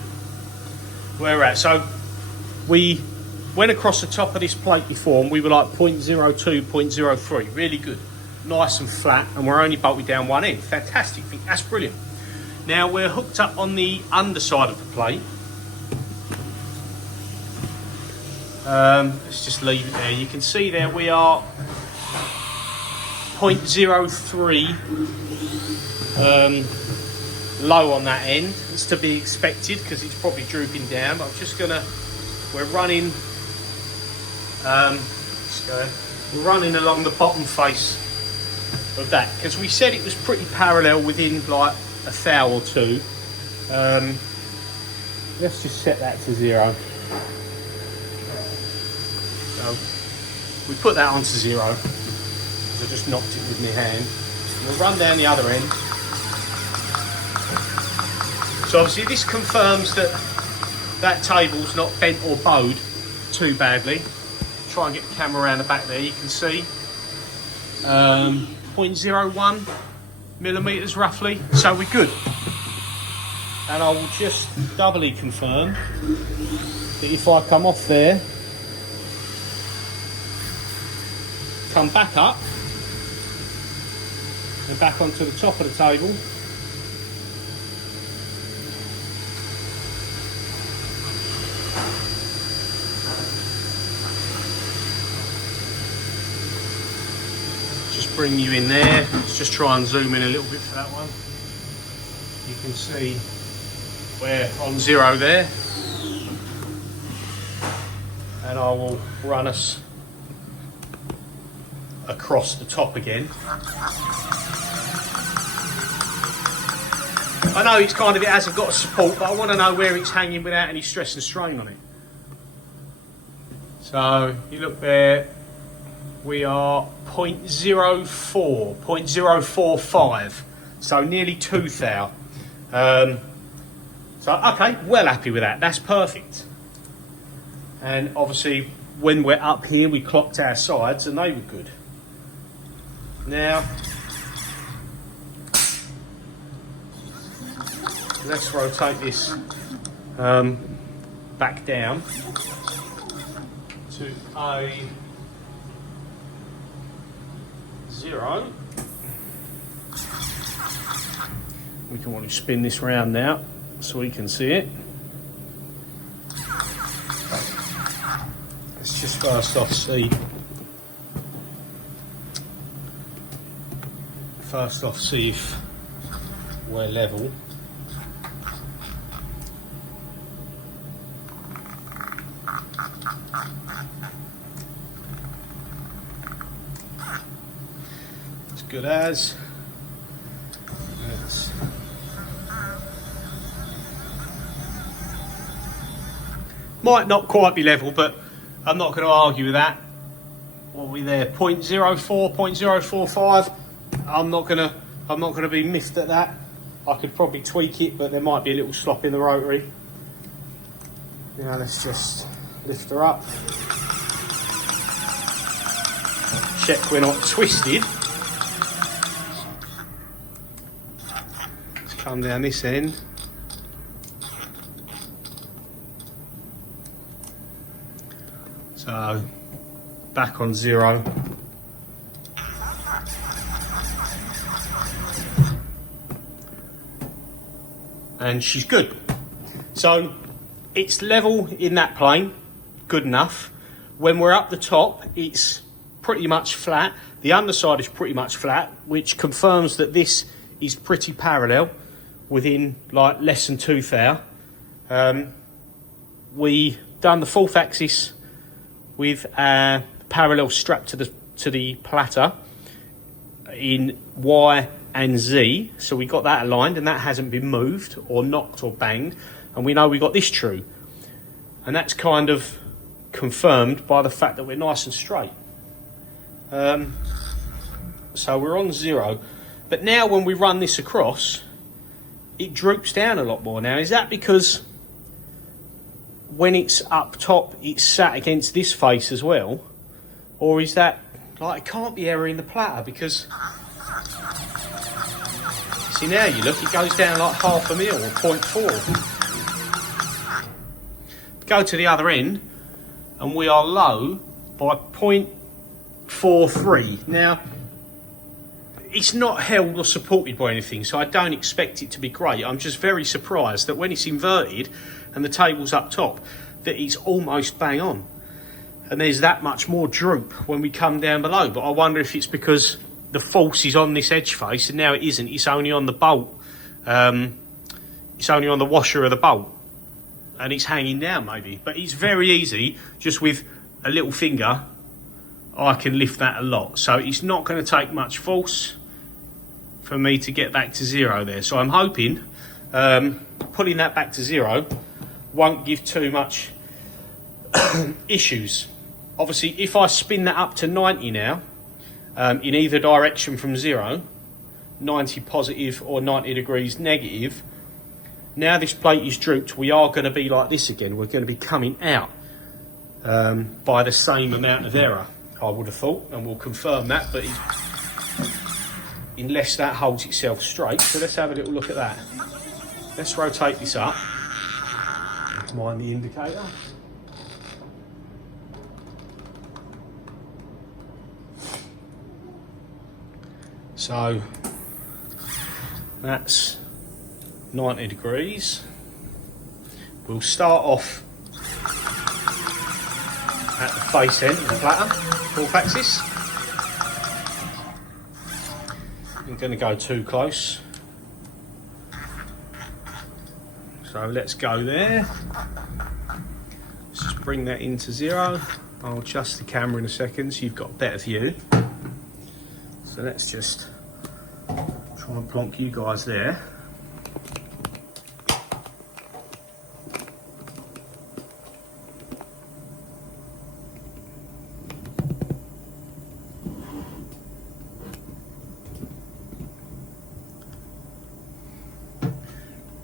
where we're at. So we went across the top of this plate before, and we were like 0.02, 0.03, really good, nice and flat, and we're only bolted down one end. Fantastic, that's brilliant. Now we're hooked up on the underside of the plate. Let's just leave it there. You can see there we are 0.03 low on that end. It's to be expected because it's probably drooping down, but I'm just gonna, we're running we're running along the bottom face of that because we said it was pretty parallel within like 1 thou or 2. Let's just set that to 0. So we put that onto 0. I just knocked it with my hand. We'll run down the other end. So obviously this confirms that that table's not bent or bowed too badly. Try and get the camera around the back there. You can see 0.01 millimeters roughly. So we're good. And I will just doubly confirm that if I come off there, come back up and back onto the top of the table, just bring you in there. Let's just try and zoom in a little bit for that one. You can see we're on 0 there, and I will run us across the top again. I know it's kind of, it hasn't got a support, but I want to know where it's hanging without any stress and strain on it. So you look there, we are 0.04, 0.045, so nearly 2 thou. So okay, well happy with that, that's perfect. And obviously when we're up here we clocked our sides and they were good. Now let's rotate this back down to a 0. We can want to spin this round now so we can see it. Let's just first off see if we're level. As good as. Might not quite be level, but I'm not going to argue with that. What are we there? 0.04, 0.045. I'm not gonna be miffed at that. I could probably tweak it, but there might be a little slop in the rotary. Now let's just lift her up. Check we're not twisted. Let's come down this end. So back on 0. and she's good. So it's level in that plane, good enough. When we're up the top, it's pretty much flat. The underside is pretty much flat, which confirms that this is pretty parallel within like less than 2 thou. We done the 4th axis with a parallel strap to the platter in Y and Z, so we got that aligned, and that hasn't been moved or knocked or banged, and we know we got this true, and that's kind of confirmed by the fact that we're nice and straight. So we're on 0, but now when we run this across, it droops down a lot more. Now, is that because when it's up top it's sat against this face as well, or is that like, it can't be error in the platter? Because see, now you look, it goes down like 0.5 mil or 0.4. Go to the other end and we are low by 0.43. Now, it's not held or supported by anything, so I don't expect it to be great. I'm just very surprised that when it's inverted and the table's up top, that it's almost bang on. And there's that much more droop when we come down below. But I wonder if it's because the force is on this edge face, and now it isn't. It's only on the bolt. It's only on the washer of the bolt, and it's hanging down maybe. But it's very easy, just with a little finger, I can lift that a lot. So it's not going to take much force for me to get back to 0 there. So I'm hoping pulling that back to 0 won't give too much issues. Obviously, if I spin that up to 90 now, in either direction from 0, 90 positive or 90 degrees negative, now this plate is drooped, we are going to be like this again. We're going to be coming out by the same amount of error, I would have thought, and we'll confirm that, but unless that holds itself straight. So let's have a little look at that. Let's rotate this up. Mind the indicator. So that's 90 degrees. We'll start off at the face end of the platter, 4th axis. I'm going to go too close. So let's go there. Let's just bring that into 0. I'll adjust the camera in a second so you've got a better view. So let's just try and plonk you guys there.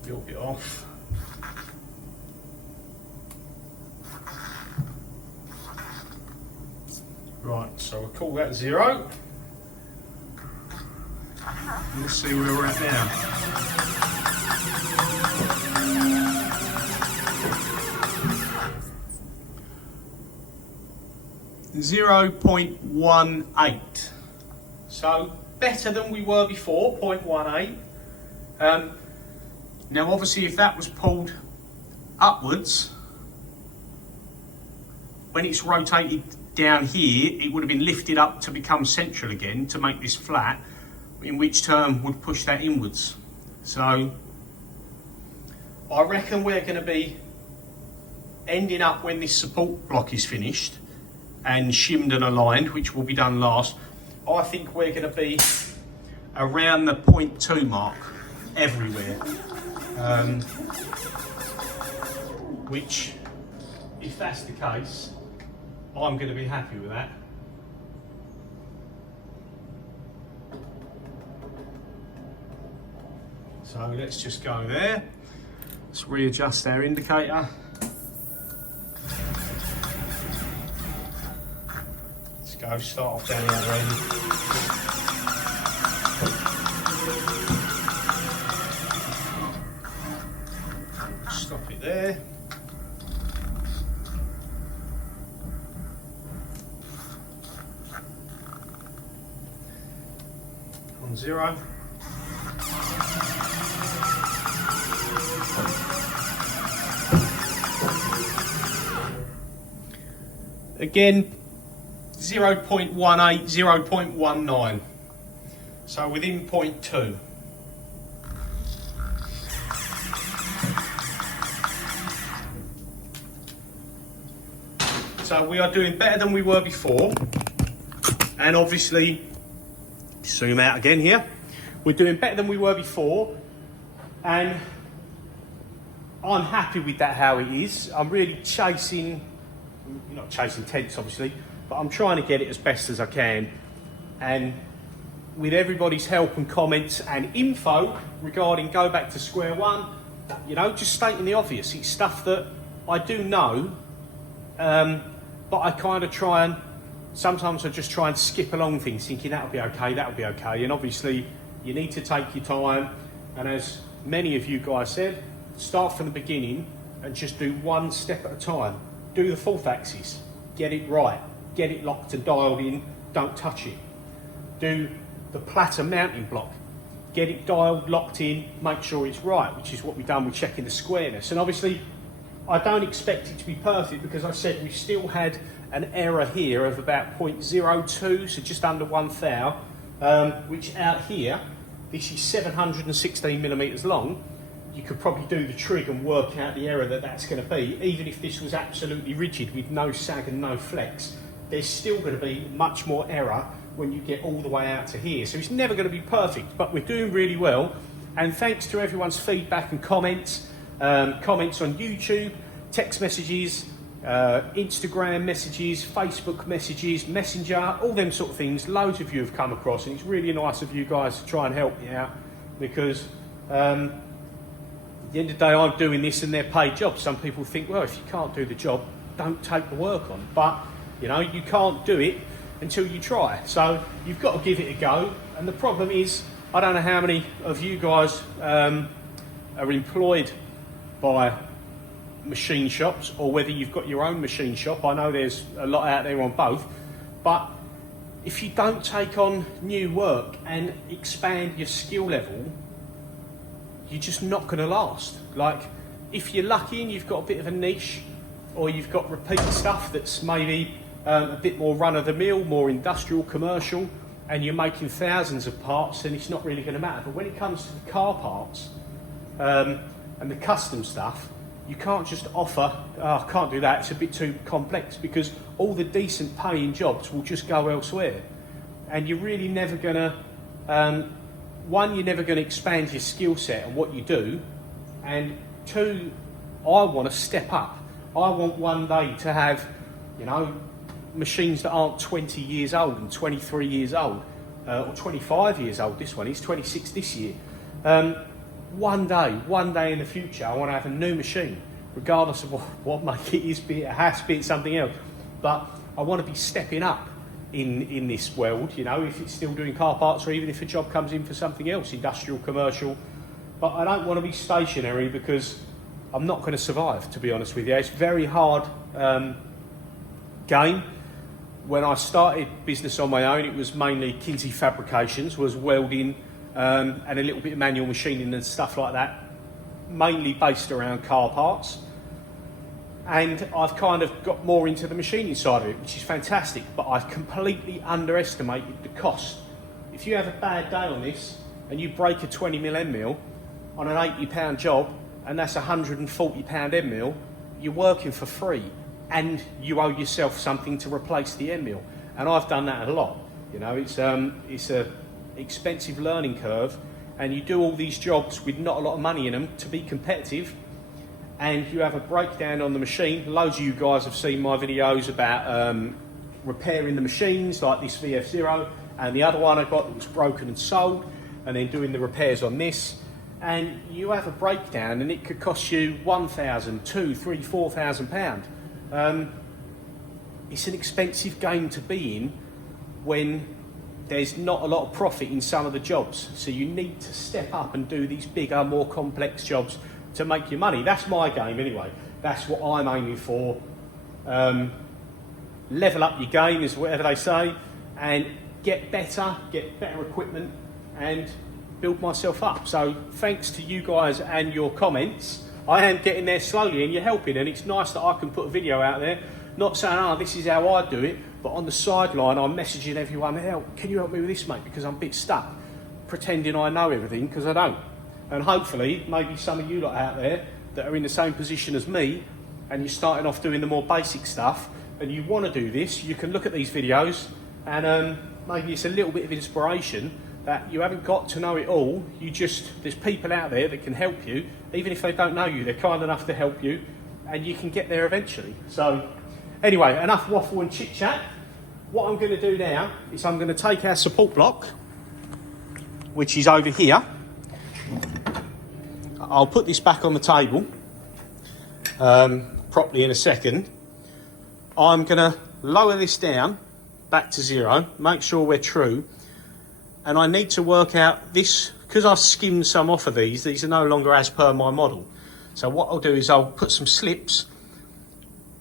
You'll be off. Right, so we'll call that 0. Let's see where we're at now. .18. So better than we were before, 0.18. Now obviously if that was pulled upwards, when it's rotated down here, it would have been lifted up to become central again to make this flat, in which term would push that inwards. So I reckon we're going to be ending up, when this support block is finished and shimmed and aligned, which will be done last, I think we're going to be around the 0.2 mark everywhere. Which, if that's the case, I'm going to be happy with that. So let's just go there. Let's readjust our indicator. Let's go, start off down the other end. Stop it there. On 0. Again, 0.18, 0.19. So within 0.2. So we are doing better than we were before. And obviously, zoom out again here. We're doing better than we were before. And I'm happy with that how it is. I'm really chasing, not chasing tenths obviously, but I'm trying to get it as best as I can. And with everybody's help and comments and info regarding go back to square one, you know, just stating the obvious. It's stuff that I do know, but I kind of try and, sometimes I just try and skip along things thinking that'll be okay, that'll be okay. And obviously you need to take your time. And as many of you guys said, start from the beginning and just do one step at a time. Do the fourth axis, get it right, get it locked and dialed in, don't touch it. Do the platter mounting block, get it dialed, locked in, make sure it's right, which is what we've done with checking the squareness. And obviously, I don't expect it to be perfect because I said we still had an error here of about 0.02, so just under 1 thou, which out here, this is 716 millimeters long. You could probably do the trig and work out the error that that's going to be. Even if this was absolutely rigid with no sag and no flex, there's still going to be much more error when you get all the way out to here. So it's never going to be perfect, but we're doing really well. And thanks to everyone's feedback and comments, comments on YouTube, text messages, Instagram messages, Facebook messages, Messenger, all them sort of things. Loads of you have come across, and it's really nice of you guys to try and help me out, because at the end of the day, I'm doing this and they're paid jobs. Some people think, well, if you can't do the job, don't take the work on. But, you know, you can't do it until you try. So you've got to give it a go. And the problem is, I don't know how many of you guys are employed by machine shops, or whether you've got your own machine shop. I know there's a lot out there on both. But if you don't take on new work and expand your skill level, you're just not going to last. Like, if you're lucky and you've got a bit of a niche, or you've got repeat stuff that's maybe a bit more run-of-the-mill, more industrial, commercial, and you're making thousands of parts, then it's not really going to matter. But when it comes to the car parts and the custom stuff, you can't just offer, oh, I can't do that, it's a bit too complex, because all the decent paying jobs will just go elsewhere. And you're really never going to, one, you're never going to expand your skill set and what you do, and two, I want to step up. I want one day to have, you know, machines that aren't 20 years old and 23 years old, or 25 years old. This one is 26 this year. One day in the future, I want to have a new machine, regardless of what make it is, be it a Haas, be it something else. But I want to be stepping up in this world, you know, if it's still doing car parts, or even if a job comes in for something else, industrial, commercial. But I don't want to be stationary, because I'm not going to survive, to be honest with you. It's a very hard game. When I started business on my own, it was mainly Kinsey Fabrications, was welding and a little bit of manual machining and stuff like that, mainly based around car parts. And I've kind of got more into the machining side of it, which is fantastic, but I've completely underestimated the cost. If you have a bad day on this and you break a 20mm end mill on an £80 job, and that's £140 end mill, you're working for free, and you owe yourself something to replace the end mill. And I've done that a lot. You know, it's a expensive learning curve, and you do all these jobs with not a lot of money in them to be competitive, and you have a breakdown on the machine. Loads of you guys have seen my videos about repairing the machines, like this VF0, and the other one I got that was broken and sold, and then doing the repairs on this. And you have a breakdown, and it could cost you £1,000, £2,000, £3,000, £4,000. It's an expensive game to be in when there's not a lot of profit in some of the jobs. So you need to step up and do these bigger, more complex jobs to make your money. That's my game anyway. That's what I'm aiming for. Level up your game, is whatever they say, and get better equipment, and build myself up. So thanks to you guys and your comments. I am getting there slowly, and you're helping, and it's nice that I can put a video out there Not saying, oh, this is how I do it, but on the sideline, I'm messaging everyone, can you help me with this, mate? Because I'm a bit stuck, pretending I know everything, because I don't. And hopefully, maybe some of you lot out there that are in the same position as me, and you're starting off doing the more basic stuff, and you want to do this, you can look at these videos, and maybe it's a little bit of inspiration that you haven't got to know it all. There's people out there that can help you, even if they don't know you, they're kind enough to help you, and you can get there eventually. So anyway, enough waffle and chit chat. What I'm going to do now is I'm going to take our support block, which is over here. I'll put this back on the table properly in a second. I'm going to lower this down back to 0, make sure we're true. And I need to work out this, because I've skimmed some off of these are no longer as per my model. So what I'll do is I'll put some slips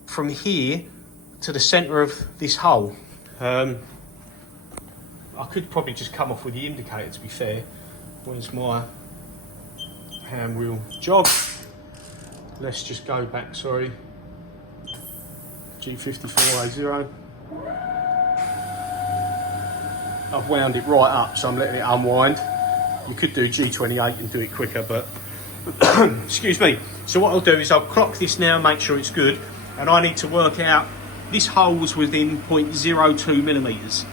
from here to the centre of this hole. I could probably just come off with the indicator, to be fair. Where's my hand wheel jog? Let's just go back, sorry. G54A0. I've wound it right up, so I'm letting it unwind. You could do G28 and do it quicker, but excuse me. So what I'll do is I'll clock this now, make sure it's good, and I need to work out, this hole was within 0.02 millimeters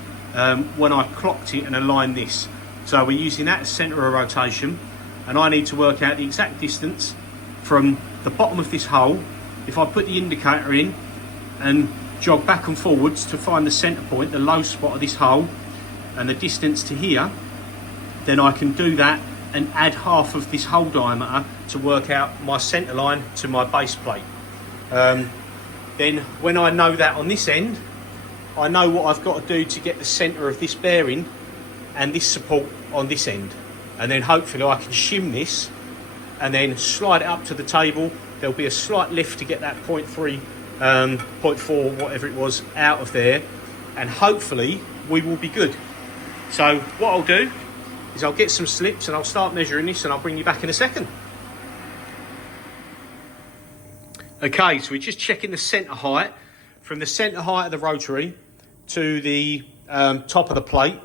when I clocked it and aligned this. So we're using that as centre of rotation, and I need to work out the exact distance from the bottom of this hole. If I put the indicator in and jog back and forwards to find the centre point, the low spot of this hole, and the distance to here, then I can do that and add half of this hole diameter to work out my centre line to my base plate. Then when I know that on this end, I know what I've got to do to get the centre of this bearing and this support on this end. And then hopefully I can shim this and then slide it up to the table. There'll be a slight lift to get that 0.3, 0.4, whatever it was, out of there. And hopefully we will be good. So what I'll do is I'll get some slips and I'll start measuring this, and I'll bring you back in a second. Okay, so we're just checking the centre height, from the centre height of the rotary to the top of the plate,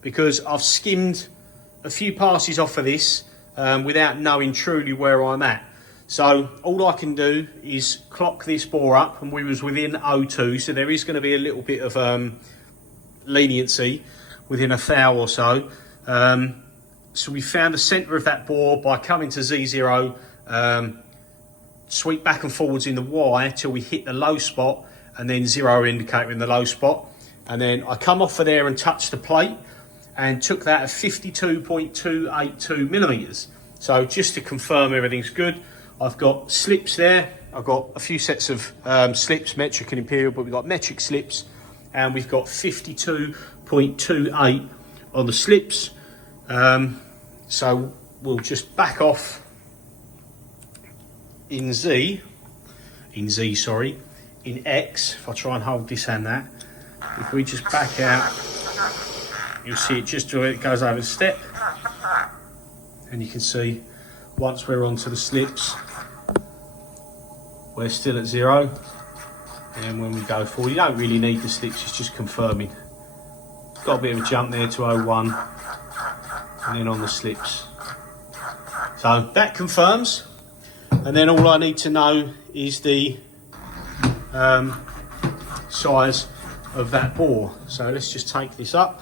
because I've skimmed a few passes off of this without knowing truly where I'm at. So all I can do is clock this bore up, and we was within 0.02, so there is going to be a little bit of leniency within a thou or so. So we found the centre of that bore by coming to Z0, sweep back and forwards in the Y till we hit the low spot, and then 0 indicator in the low spot. And then I come off of there and touch the plate and took that at 52.282 millimeters. So just to confirm everything's good, I've got slips there. I've got a few sets of slips, metric and imperial, but we've got metric slips, and we've got 52.28 on the slips. So we'll just back off in X. If I try and hold this and that, if we just back out, you'll see it just where it goes over the step, and you can see once we're onto the slips, we're still at 0. And when we go forward, you don't really need the slips, it's just confirming. Got a bit of a jump there to 0.1, and then on the slips. So that confirms, and then all I need to know is the size of that bore. So let's just take this up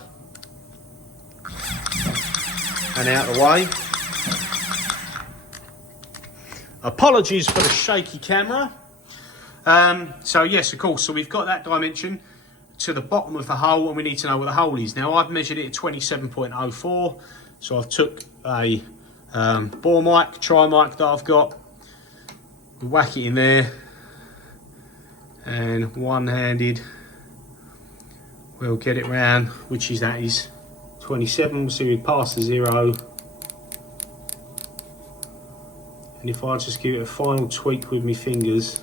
and out of the way. Apologies for the shaky camera. So yes, of course, so we've got that dimension to the bottom of the hole, and we need to know what the hole is. Now I've measured it at 27.04, so I've took a bore mic, tri-mic that I've got, we whack it in there, and one-handed we'll get it round, which is, that is 27, so we pass the 0. And if I just give it a final tweak with my fingers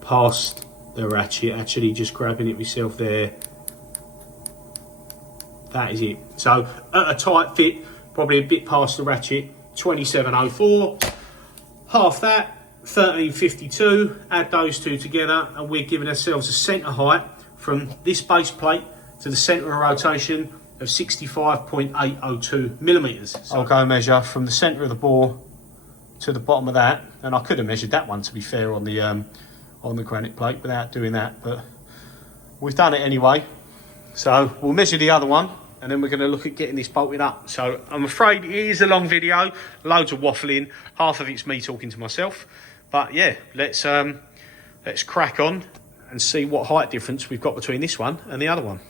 past the ratchet, actually just grabbing it myself there, that is it. So at a tight fit, probably a bit past the ratchet, 27.04, half that, 1352, add those two together, and we're giving ourselves a centre height from this base plate to the centre of rotation of 65.802 millimetres. So I'll go and measure from the centre of the bore to the bottom of that, and I could have measured that one, to be fair, on the granite plate without doing that, but we've done it anyway. So we'll measure the other one, and then we're going to look at getting this bolted up. So I'm afraid it is a long video, loads of waffling, half of it's me talking to myself. But yeah, let's crack on and see what height difference we've got between this one and the other one.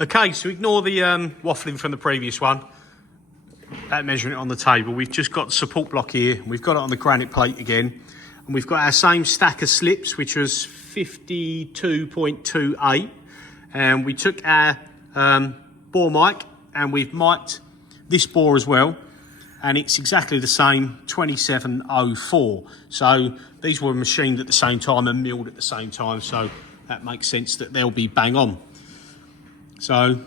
Okay, so ignore the waffling from the previous one, that measuring it on the table. We've just got the support block here, we've got it on the granite plate again, and we've got our same stack of slips, which was 52.28, and we took our bore mic and we've mic'd this bore as well, and it's exactly the same, 2704. So these were machined at the same time and milled at the same time, so that makes sense that they'll be bang on. So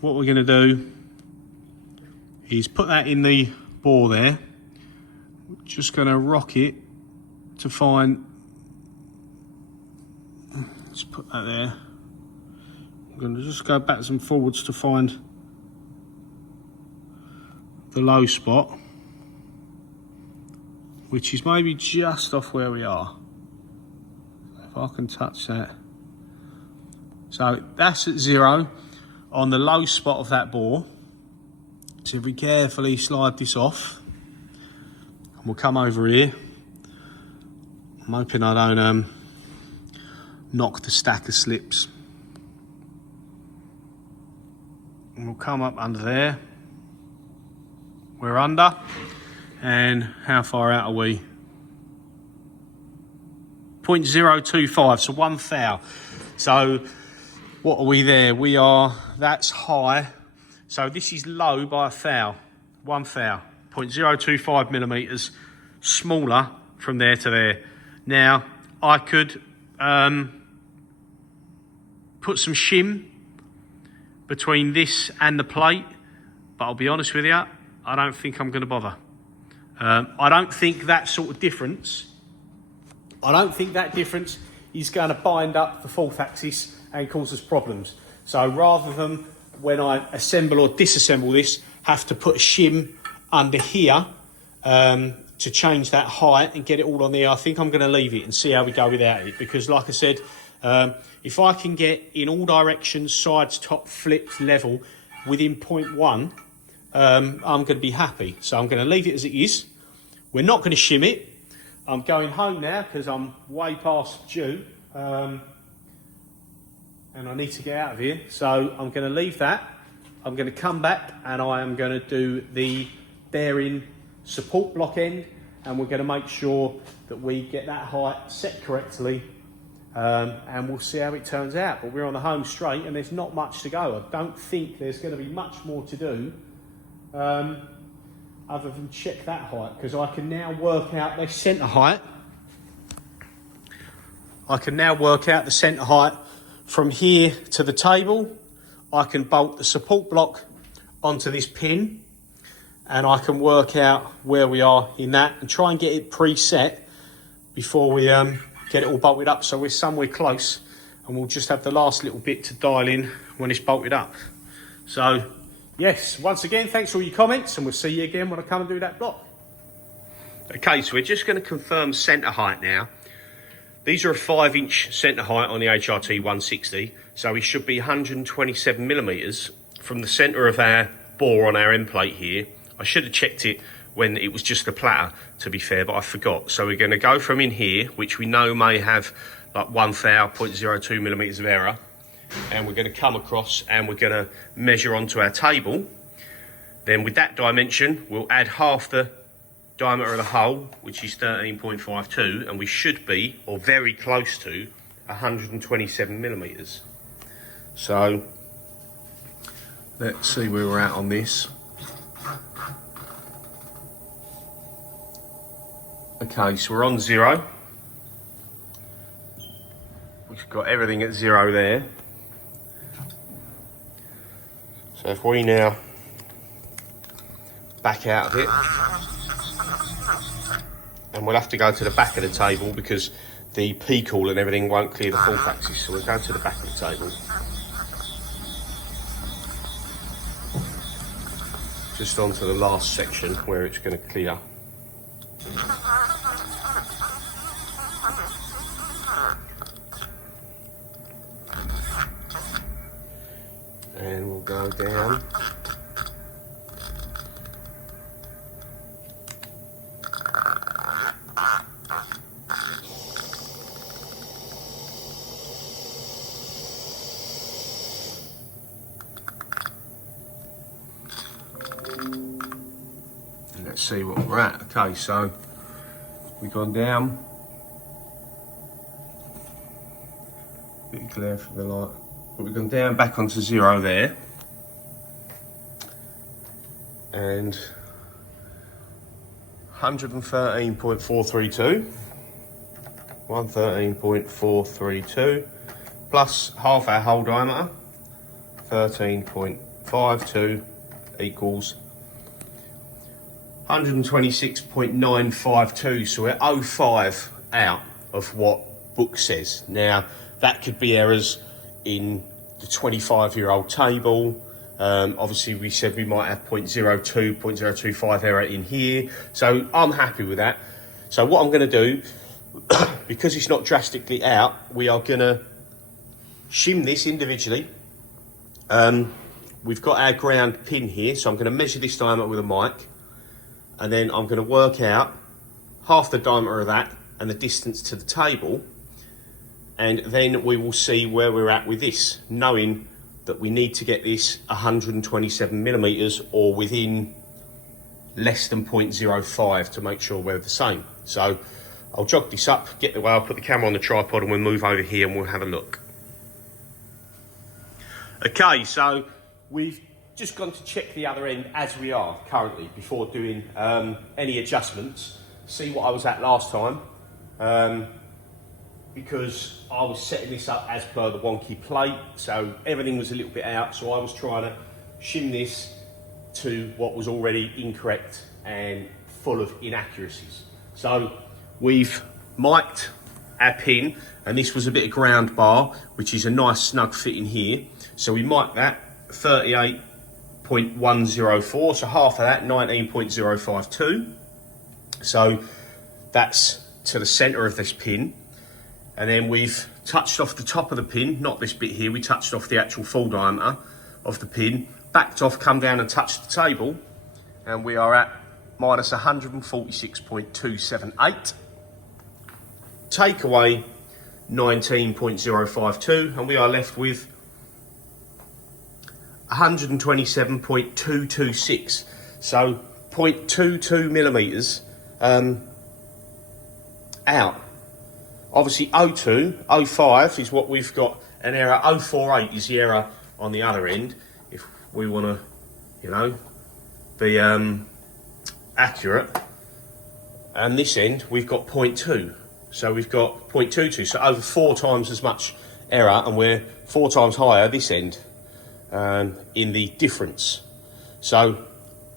what we're going to do is put that in the bore there. We're just going to rock it to find, let's put that there. I'm going to just go backwards and forwards to find the low spot, which is maybe just off where we are. If I can touch that. So that's at 0 on the low spot of that bore. So if we carefully slide this off, and we'll come over here. I'm hoping I don't knock the stack of slips. And we'll come up under there. We're under, and how far out are we? 0.025, so 1 thou. So what are we there? We are, that's high. So this is low by 1 thou, 1 thou, 0.025 millimetres smaller from there to there. Now, I could put some shim between this and the plate, but I'll be honest with you, I don't think I'm going to bother. I don't think that sort of difference, is going to bind up the fourth axis and cause us problems. So rather than, when I assemble or disassemble this, have to put a shim under here to change that height and get it all on there, I think I'm going to leave it and see how we go without it. Because like I said, if I can get in all directions, sides, top, flips, level, within 0.1, I'm going to be happy. So I'm going to leave it as it is. We're not going to shim it. I'm going home now because I'm way past due. And I need to get out of here. So I'm going to leave that. I'm going to come back and I am going to do the bearing support block end, and we're going to make sure that we get that height set correctly, and we'll see how it turns out. But we're on the home straight and there's not much to go. I don't think there's going to be much more to do other than check that height, because I can now work out the centre height. I can now work out the centre height from here to the table. I can bolt the support block onto this pin, and I can work out where we are in that and try and get it preset before we get it all bolted up, so we're somewhere close, and we'll just have the last little bit to dial in when it's bolted up. So yes, once again, thanks for all your comments, and we'll see you again when I come and do that block. Okay, so we're just going to confirm centre height now. These are a 5-inch centre height on the hrt160, so we should be 127 millimetres from the centre of our bore on our end plate here. I should have checked it when it was just a platter, to be fair, but I forgot. So we're going to go from in here, which we know may have like 1 thou, 0.02 millimetres of error, and we're going to come across and we're going to measure onto our table. Then with that dimension, we'll add half the diameter of the hole, which is 13.52, and we should be, or very close to, 127 millimetres. So let's see where we're at on this. Okay, so we're on 0. We've got everything at 0 there. So if we now back out of it, And we'll have to go to the back of the table because the P-cool and everything won't clear the fault axis, so we'll go to the back of the table. Just onto the last section where it's going to clear. And we'll go down. And let's see what we're at. Okay, so we've gone down. Bit glare for the light. But we've gone down back onto 0 there. And 113.432. 113.432 plus half our hole diameter, 13.52 equals 126.952. So we're 0.5 out of what book says. Now that could be errors in the 25-year-old table. Obviously we said we might have 0.02, 0.025 error in here. So I'm happy with that. So what I'm going to do, because it's not drastically out, we are going to shim this individually. We've got our ground pin here, so I'm going to measure this diameter with a mic, and then I'm going to work out half the diameter of that and the distance to the table, and then we will see where we're at with this, knowing that we need to get this 127 millimeters or within less than 0.05 to make sure we're the same. So I'll jog this up, I'll put the camera on the tripod, and we'll move over here and we'll have a look. Okay, so we've just gone to check the other end as we are currently before doing any adjustments. See what I was at last time, because I was setting this up as per the wonky plate, so everything was a little bit out, so I was trying to shim this to what was already incorrect and full of inaccuracies. So we've mic'd our pin, and this was a bit of ground bar, which is a nice snug fit in here. So we mic'd that 38.104, so half of that, 19.052. So that's to the center of this pin. And then we've touched off the top of the pin, not this bit here, we touched off the actual full diameter of the pin, backed off, come down and touched the table, and we are at minus 146.278. Take away 19.052, and we are left with 127.226. So 0.22 millimeters out. Obviously 02, 05 is what we've got an error. 048 is the error on the other end. If we want to, you know, be accurate. And this end we've got 0.2. So we've got 0.22, so over 4 times as much error, and we're 4 times higher this end in the difference. So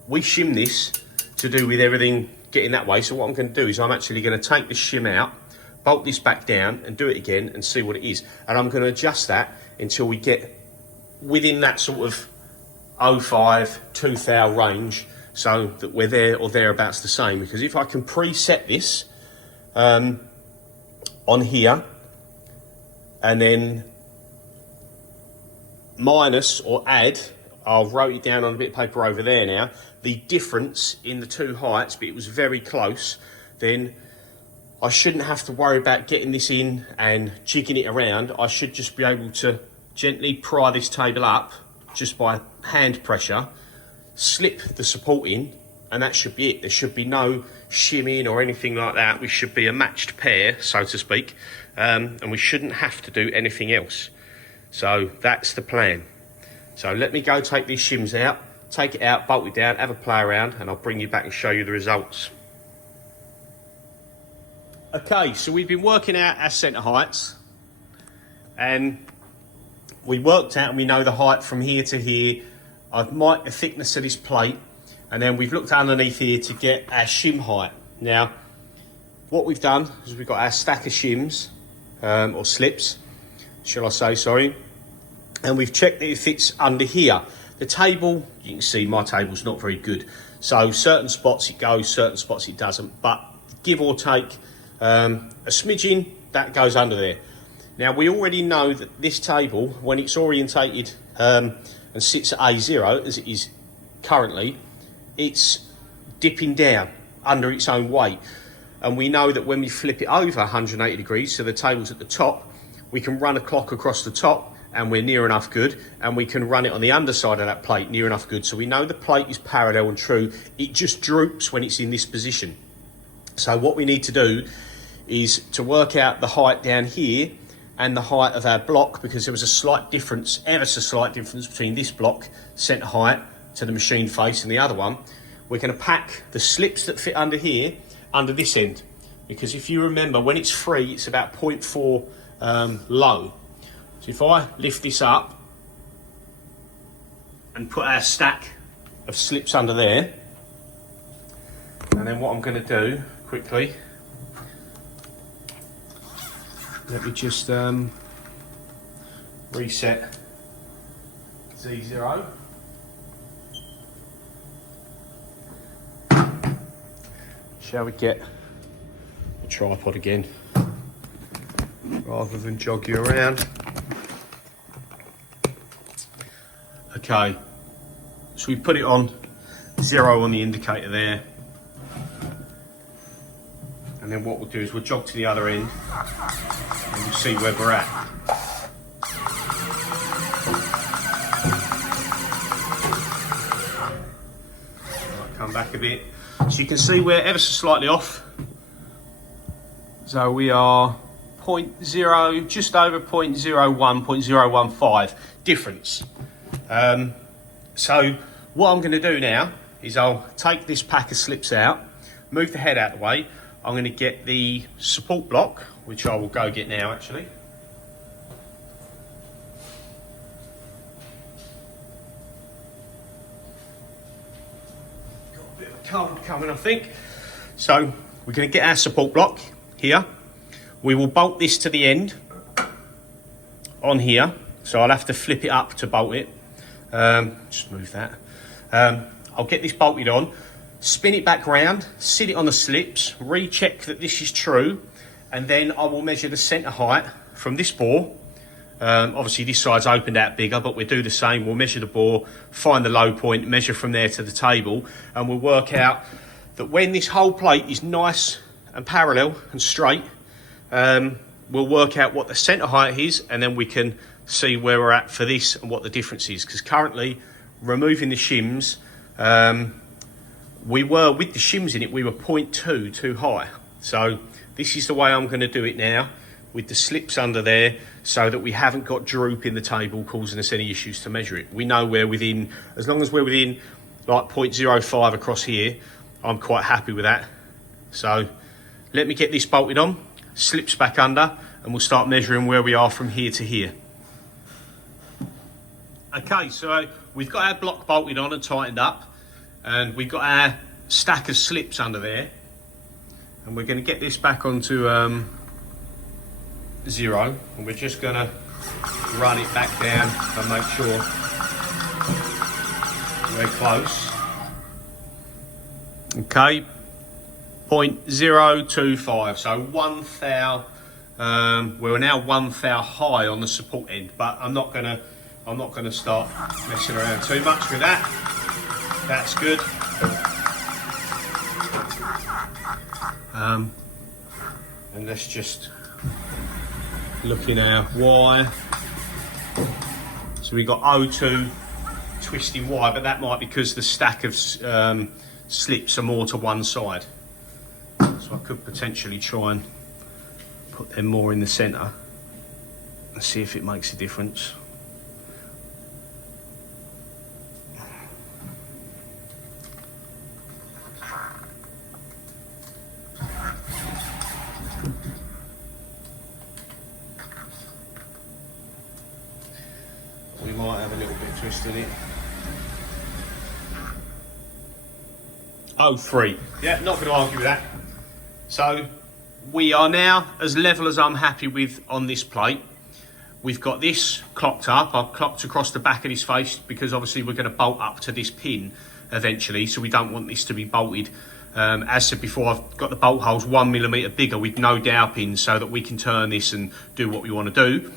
we shim this to do with everything getting that way. So what I'm going to do is I'm actually going to take this shim out, bolt this back down and do it again and see what it is. And I'm going to adjust that until we get within that sort of 05, 2 thou range, so that we're there or thereabouts the same. Because if I can preset this on here and then minus or add, I'll wrote it down on a bit of paper over there now, the difference in the two heights, but it was very close, then I shouldn't have to worry about getting this in and jigging it around. I should just be able to gently pry this table up just by hand pressure, slip the support in, and that should be it. There should be no shimming or anything like that. We should be a matched pair, so to speak, and we shouldn't have to do anything else. So that's the plan. So let me go take these shims out, take it out, bolt it down, have a play around, and I'll bring you back and show you the results. Okay, so we've been working out our centre heights, and we worked out and we know the height from here to here. I've marked the thickness of this plate, And then we've looked underneath here to get our shim height. Now, what we've done is we've got our stack of shims, or slips, shall I say, sorry. And we've checked that it fits under here. The table, you can see my table's not very good. So certain spots it goes, certain spots it doesn't. But give or take a smidgen, that goes under there. Now, we already know that this table, when it's orientated and sits at A0, as it is currently, it's dipping down under its own weight. And we know that when we flip it over 180 degrees, so the table's at the top, we can run a clock across the top and we're near enough good, and we can run it on the underside of that plate near enough good. So we know the plate is parallel and true. It just droops when it's in this position. So what we need to do is to work out the height down here and the height of our block, because there was a slight difference, ever so slight difference between this block centre height to the machine face and the other one. We're going to pack the slips that fit under here under this end, because if you remember, when it's free, it's about 0.4 low. So if I lift this up and put our stack of slips under there, and then what I'm going to do quickly, let me just reset Z0. Shall we get the tripod again, rather than jog you around? Okay, so we put it on 0 on the indicator there. And then what we'll do is we'll jog to the other end and we'll see where we're at. Right, come back a bit. So you can see we're ever so slightly off. So we are 0.0, just over 0.01, 0.015 difference. So what I'm going to do now is I'll take this pack of slips out, move the head out of the way. I'm going to get the support block, which I will go get now actually. Got a bit of a cold coming, I think. So we're going to get our support block here. We will bolt this to the end on here. So I'll have to flip it up to bolt it. Just move that. I'll get this bolted on, spin it back round, sit it on the slips, recheck that this is true, and then I will measure the centre height from this bore. Obviously this side's opened out bigger, but we'll do the same. We'll measure the bore, find the low point, measure from there to the table, and we'll work out that when this whole plate is nice and parallel and straight, we'll work out what the centre height is, and then we can see where we're at for this and what the difference is. Because currently, removing the shims, we were, with the shims in it, we were 0.2 too high. So this is the way I'm going to do it now, with the slips under there, so that we haven't got droop in the table causing us any issues to measure it. We know we're within, as long as we're within like 0.05 across here, I'm quite happy with that. So let me get this bolted on, slips back under, and we'll start measuring where we are from here to here. Okay, so we've got our block bolted on and tightened up, and we've got our stack of slips under there, and we're going to get this back onto 0, and we're just going to run it back down and make sure we're close. Okay, 0.025, so 1 thou. We're now 1 thou high on the support end, but I'm not gonna start messing around too much with that. That's good. And let's just look in our Y. So we got O2 twisting Y, but that might be because the stack of slips are more to one side. So I could potentially try and put them more in the centre and see if it makes a difference. We might have a little bit of twist in it. 03. Yeah, not going to argue with that. So we are now as level as I'm happy with on this plate. We've got this clocked up. I've clocked across the back of his face because obviously we're going to bolt up to this pin eventually, so we don't want this to be bolted. As said before, I've got the bolt holes 1mm bigger with no dowel pins so that we can turn this and do what we want to do.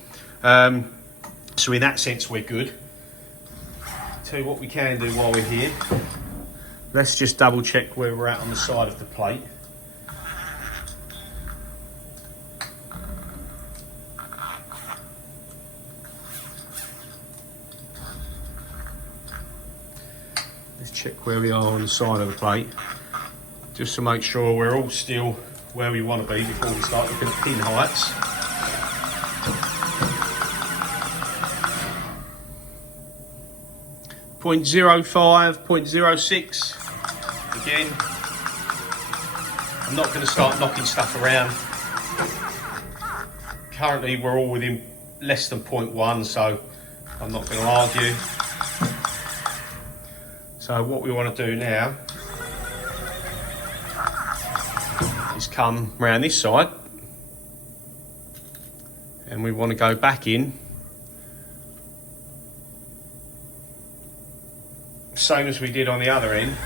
So in that sense, we're good. Tell you what we can do while we're here. Let's just double check where we're at on the side of the plate. Let's check where we are on the side of the plate, just to make sure we're all still where we want to be before we start looking at pin heights. .05, .06. Again, I'm not going to start knocking stuff around. Currently we're all within less than 0.1, so I'm not going to argue. So what we want to do now is come round this side, and we want to go back in, same as we did on the other end,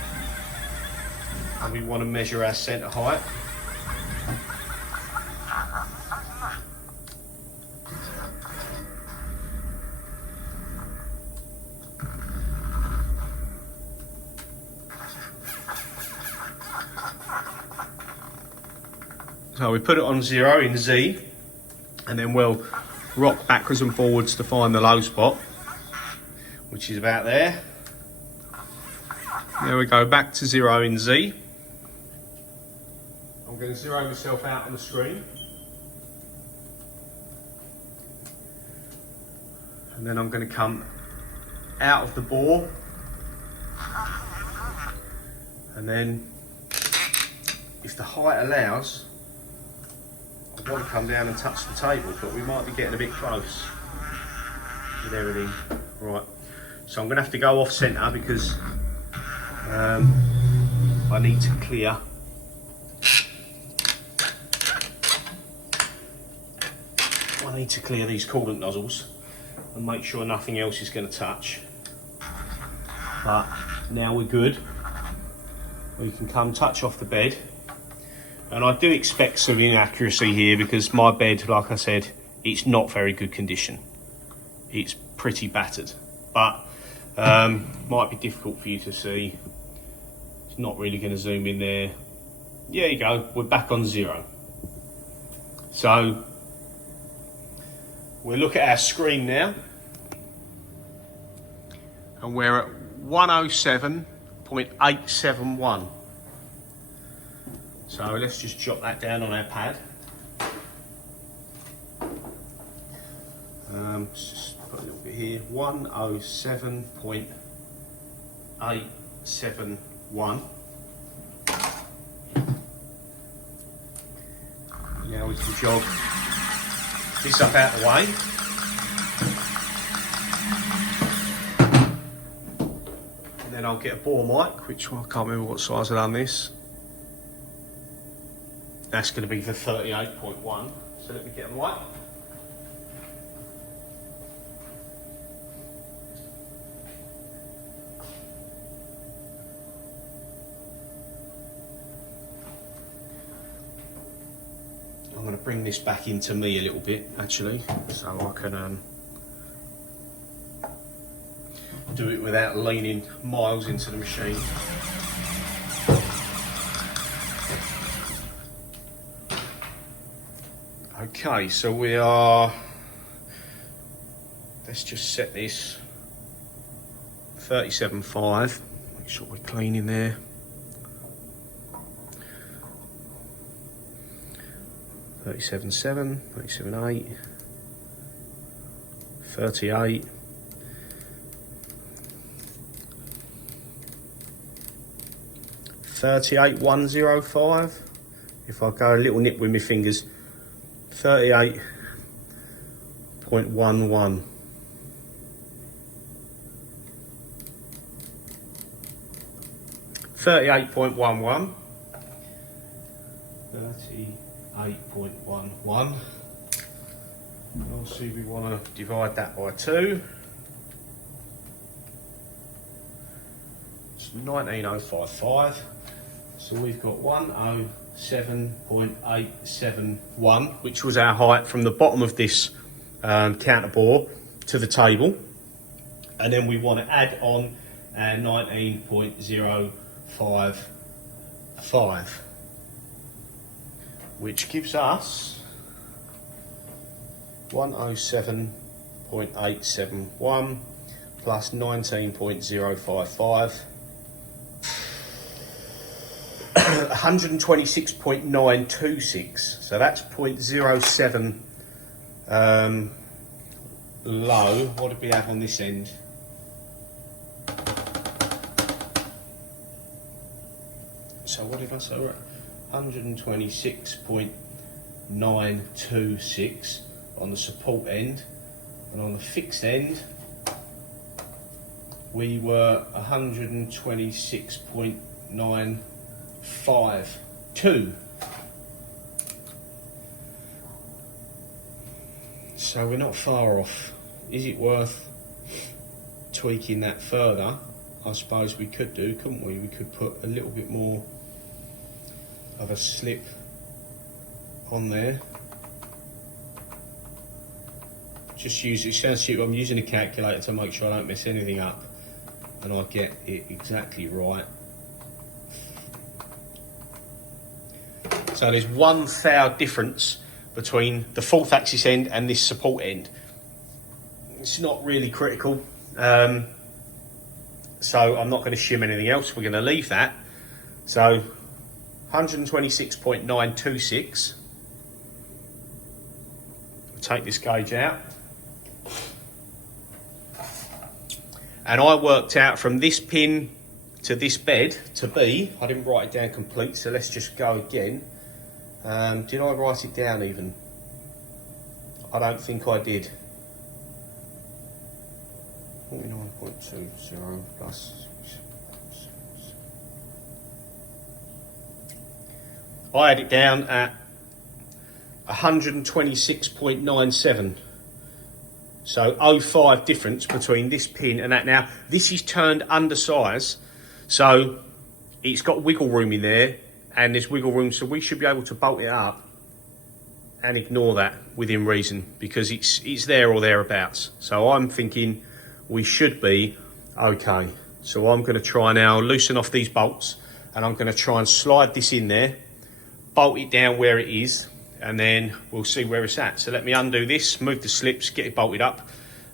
and we want to measure our centre height. So we put it on 0 in Z, and then we'll rock backwards and forwards to find the low spot, which is about there. There we go, back to 0 in Z. I'm going to zero myself out on the screen. And then I'm going to come out of the bore. And then, if the height allows, I want to come down and touch the table, but we might be getting a bit close with everything. Right, so I'm going to have to go off centre because I need to clear these coolant nozzles and make sure nothing else is going to touch. But now we're good. We can come touch off the bed. And I do expect some inaccuracy here because my bed, like I said, it's not very good condition. It's pretty battered, but might be difficult for you to see. It's not really going to zoom in there. There you go, we're back on 0. So we'll look at our screen now, and we're at 107.871. So let's just jot that down on our pad. Let's just put a little bit here. 107.871. Now we can jog this up out the way. And then I'll get a bore mic, which I can't remember what size I've done this. That's going to be the 38.1. So let me get them right. I'm going to bring this back into me a little bit, actually, so I can do it without leaning miles into the machine. Okay, so we are, let's just set this 37.5, make sure we're clean in there. 37.7, 37.8, 38, 38.105. If I go a little nip with my fingers, 38.11. 38.11. 38.11. Obviously we want to divide that by 2. It's 19055. So we've got 107.871, which was our height from the bottom of this counter bore to the table. And then we want to add on our 19.055, which gives us 107.871 plus 19.055, 126.926. So that's 0.07 low. What did we have on this end? So what did I say? We're at 126.926 on the support end, and on the fixed end we were 126.952. So we're not far off. Is it worth tweaking that further? I suppose we could do, couldn't we? We could put a little bit more of a slip on there. Just use it. I'm using a calculator to make sure I don't mess anything up and I get it exactly right. So there's 1 thou difference between the 4th axis end and this support end. It's not really critical, so I'm not going to shim anything else. We're going to leave that. So 126.926. Take this gauge out. And I worked out from this pin to this bed to be, I didn't write it down complete, so let's just go again. Did I write it down even? I don't think I did. 49.20 plus. I had it down at 126.97. So 0.5 difference between this pin and that. Now, this is turned undersize, so it's got wiggle room in there, and there's wiggle room, so we should be able to bolt it up and ignore that within reason, because it's there or thereabouts. So I'm thinking we should be okay. So I'm going to try now, loosen off these bolts, and I'm going to try and slide this in there, bolt it down where it is, and then we'll see where it's at. So let me undo this, move the slips, get it bolted up,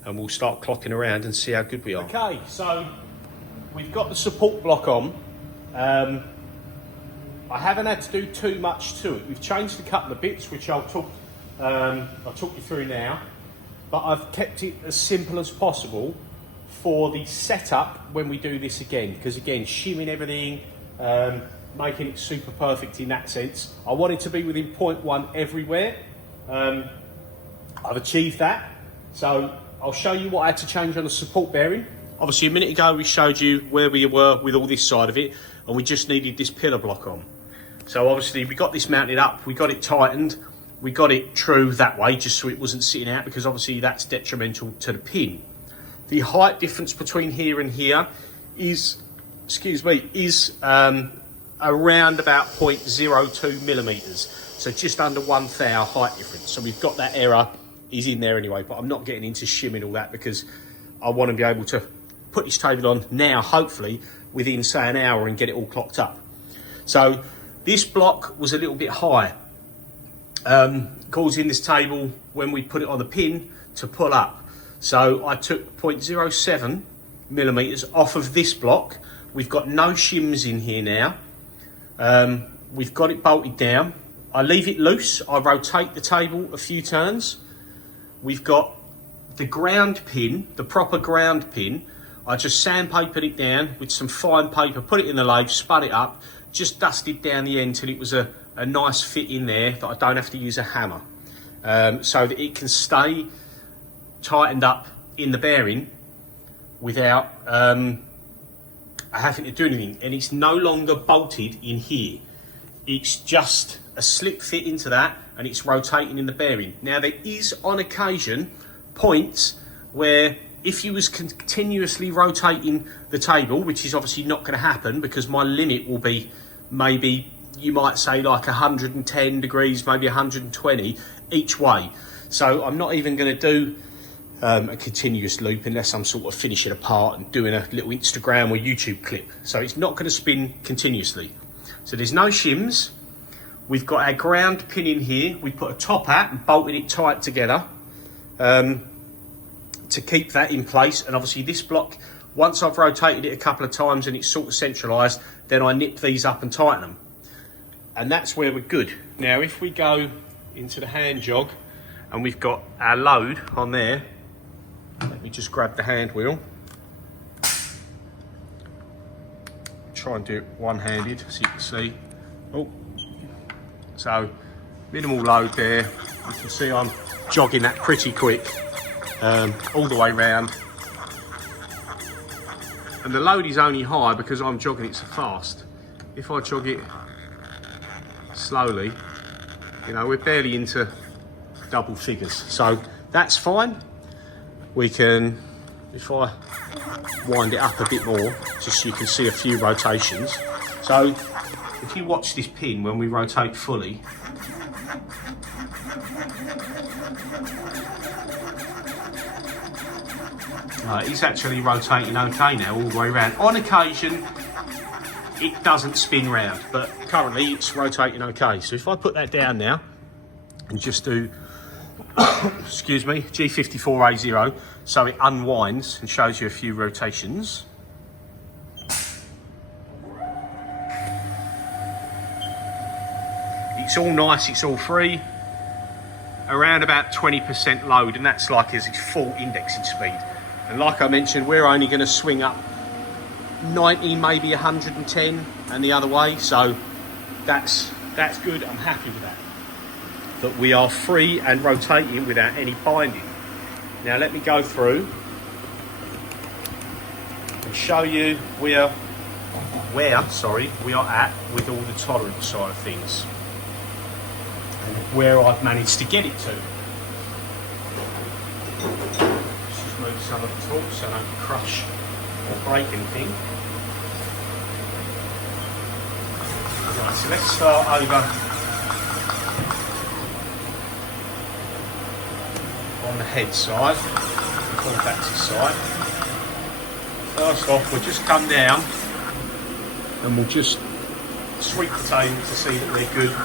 and we'll start clocking around and see how good we are. Okay, so we've got the support block on. I haven't had to do too much to it. We've changed a couple of bits, which I'll talk you through now, but I've kept it as simple as possible for the setup when we do this again, because again, shimming everything, making it super perfect in that sense. I want it to be within 0.1 everywhere. I've achieved that. So I'll show you what I had to change on the support bearing. Obviously a minute ago we showed you where we were with all this side of it, and we just needed this pillar block on. So obviously we got this mounted up, we got it tightened, we got it true that way just so it wasn't sitting out, because obviously that's detrimental to the pin. The height difference between here and here is, around about 0.02 millimeters, so just under 1 thou height difference. So we've got that error is in there anyway, but I'm not getting into shimming all that because I want to be able to put this table on now, hopefully within say an hour, and get it all clocked up. So this block was a little bit high, causing this table, when we put it on the pin, to pull up. So I took 0.07 millimeters off of this block. We've got no shims in here now. We've got it bolted down. I leave it loose. I rotate the table a few turns. We've got the ground pin, the proper ground pin. I just sandpapered it down with some fine paper, put it in the lathe, spud it up, just dusted down the end till it was a nice fit in there that I don't have to use a hammer, so that it can stay tightened up in the bearing without having to do anything, and it's no longer bolted in here. It's just a slip fit into that, and it's rotating in the bearing. Now there is on occasion points where if you was continuously rotating the table, which is obviously not going to happen because my limit will be maybe, you might say, like 110 degrees, maybe 120 each way. So I'm not even going to do a continuous loop unless I'm sort of finishing a part and doing a little Instagram or YouTube clip. So it's not going to spin continuously. So there's no shims. We've got our ground pin in here. We put a top at and bolted it tight together to keep that in place. And obviously this block, once I've rotated it a couple of times and it's sort of centralised, then I nip these up and tighten them. And that's where we're good. Now if we go into the hand jog and we've got our load on there, let me just grab the hand wheel. Try and do it one-handed so you can see. Oh, so minimal load there. You can see I'm jogging that pretty quick all the way round. And the load is only high because I'm jogging it so fast. If I jog it slowly, you know, we're barely into double figures. So that's fine. We can, if I wind it up a bit more, just so you can see a few rotations. So if you watch this pin when we rotate fully, it's actually rotating okay now all the way around. On occasion it doesn't spin round, but currently it's rotating okay. So if I put that down now and just do excuse me, G54A0, so it unwinds and shows you a few rotations. It's all nice, it's all free. Around about 20% load, and that's like as its full indexing speed. And like I mentioned, we're only going to swing up 90, maybe 110 and the other way, so that's good. I'm happy with that. That we are free and rotating without any binding. Now let me go through and show you where we are at with all the tolerance side of things and where I've managed to get it to. Let's just move some of the tools so I don't crush or break anything. Right, so let's start over on the head side, the contactor side. First off, we'll just come down and we'll just sweep the table to see that they're good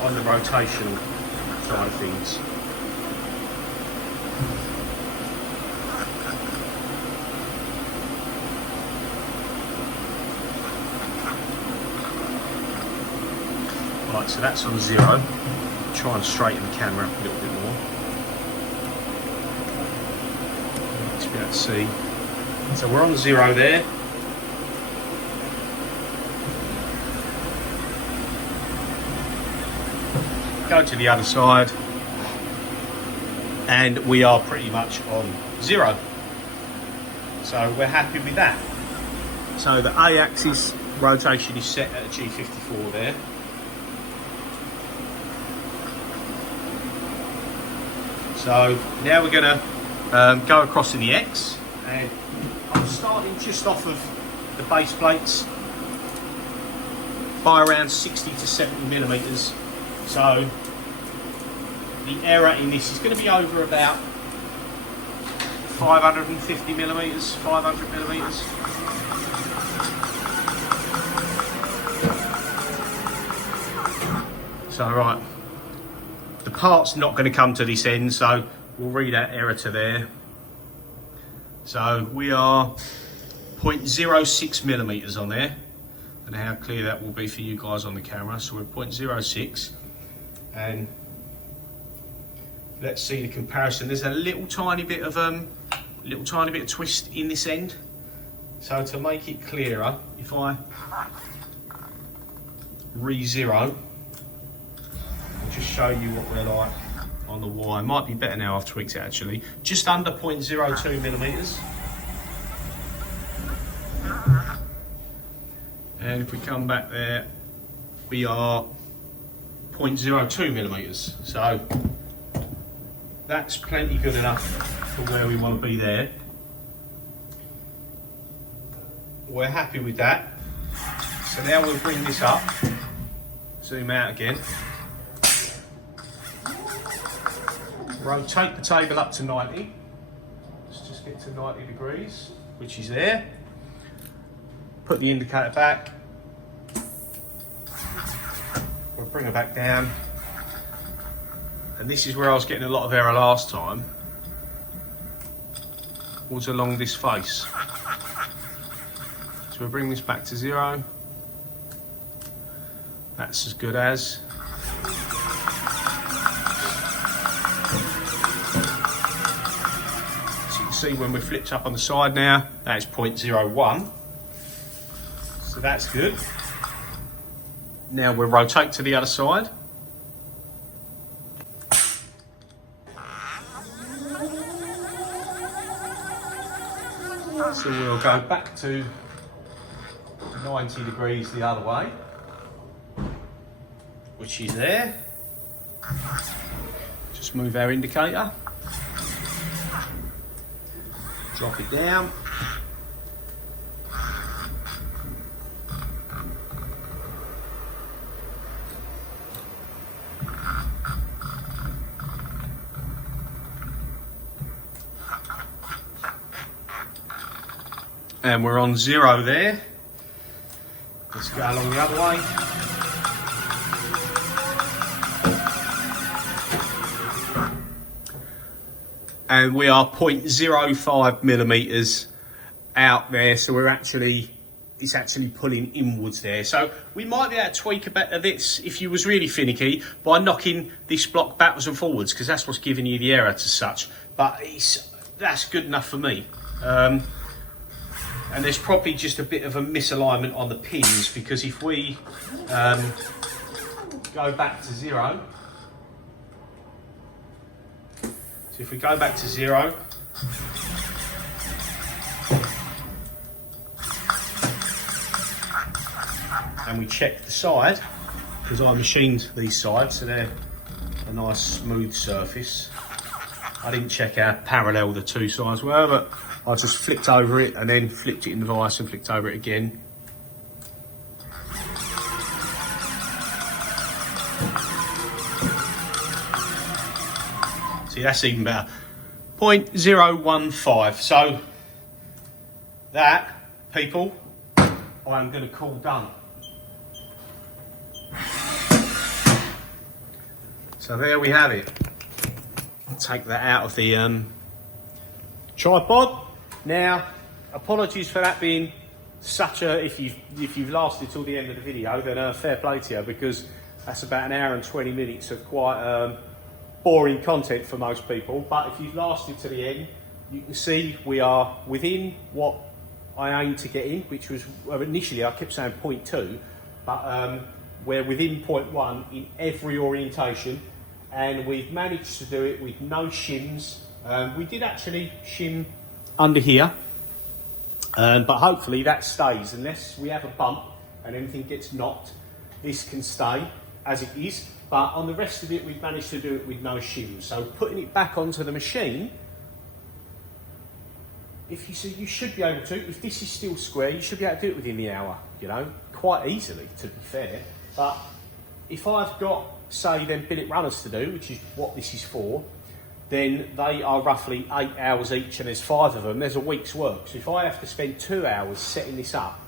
on the rotational side of things. Right, so that's on 0. Try and straighten the camera up a little bit more. To be able to see. So we're on 0 there. Go to the other side, and we are pretty much on 0. So we're happy with that. So the A-axis rotation is set at a G54 there. So now we're going to go across in the X, and I'm starting just off of the base plates by around 60 to 70 millimeters. So the error in this is going to be over about 550 millimeters, 500 millimeters. So right, the part's not going to come to this end, so we'll read that error to there. So we are 0.06 millimeters on there. I don't know how clear that will be for you guys on the camera. So we're 0.06, and let's see the comparison. There's a little tiny bit of twist in this end. So to make it clearer, if I re-zero, I'll just show you what we're like on the Y. It might be better now I've tweaked it actually. Just under 0.02 millimeters. And if we come back there, we are 0.02 millimeters. So that's plenty good enough for where we want to be there. We're happy with that. So now we'll bring this up, zoom out again. Rotate the table up to 90. Let's just get to 90 degrees, which is there. Put the indicator back. We'll bring it back down. And this is where I was getting a lot of error last time, was along this face. So we'll bring this back to 0. That's as good as. So you can see when we're flipped up on the side now, that is 0.01. So that's good. Now we'll rotate to the other side. So we'll go back to 90 degrees the other way, which is there. Just move our indicator. Drop it down. And we're on 0 there. Let's go along the other way. And we are 0.05 millimeters out there, so it's actually pulling inwards there. So we might be able to tweak a bit of this if you was really finicky by knocking this block backwards and forwards, because that's what's giving you the error to such. But that's good enough for me. And there's probably just a bit of a misalignment on the pins, because if we go back to 0, so if we go back to 0, and we check the side, because I machined these sides, so they're a nice smooth surface. I didn't check how parallel the two sides were, but I just flipped over it and then flipped it in the vise and flipped over it again. See, that's even better. 0.015. So that, people, I'm going to call done. So there we have it. I'll take that out of the tripod. Now, apologies for that being such a, if you've lasted till the end of the video, then fair play to you, because that's about an hour and 20 minutes of quite boring content for most people. But if you've lasted to the end, you can see we are within what I aimed to get in, which was, well, initially I kept saying 0.2, but we're within 0.1 in every orientation, and we've managed to do it with no shims. We did actually shim under here, but hopefully that stays unless we have a bump and anything gets knocked. This can stay as it is, but on the rest of it we've managed to do it with no shims. So putting it back onto the machine, if you see, you should be able to, if this is still square, you should be able to do it within the hour, you know, quite easily, to be fair. But if I've got, say, them billet runners to do, which is what this is for, then they are roughly 8 hours each, and there's 5 of them. There's a week's work. So if I have to spend 2 hours setting this up,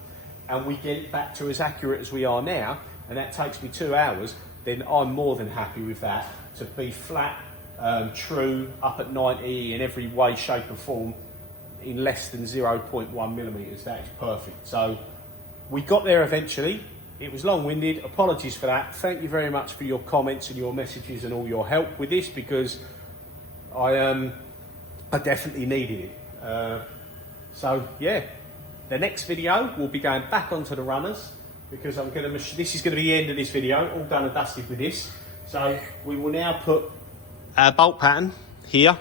and we get it back to as accurate as we are now, and that takes me 2 hours, then I'm more than happy with that, to be flat, true, up at 90 in every way, shape and form, in less than 0.1 millimeters. That is perfect. So we got there eventually. It was long-winded. Apologies for that. Thank you very much for your comments and your messages and all your help with this, because I definitely needed it. So yeah, the next video will be going back onto the runners, because I'm going to. This is going to be the end of this video. All done and dusted with this. So we will now put our bolt pattern here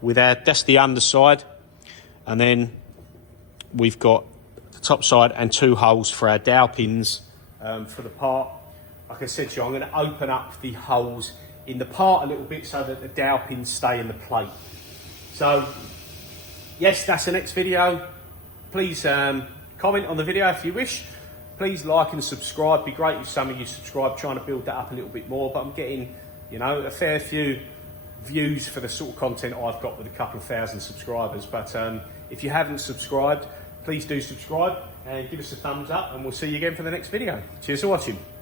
with our, that's the underside, and then we've got top side, and 2 holes for our dowel pins for the part. Like I said to you, I'm going to open up the holes in the part a little bit so that the dowel pins stay in the plate. So yes, that's the next video. Please comment on the video if you wish. Please like and subscribe. Be great if some of you subscribe, trying to build that up a little bit more. But I'm getting, you know, a fair few views for the sort of content I've got with a couple of thousand subscribers. But if you haven't subscribed, please do subscribe and give us a thumbs up, and we'll see you again for the next video. Cheers for watching.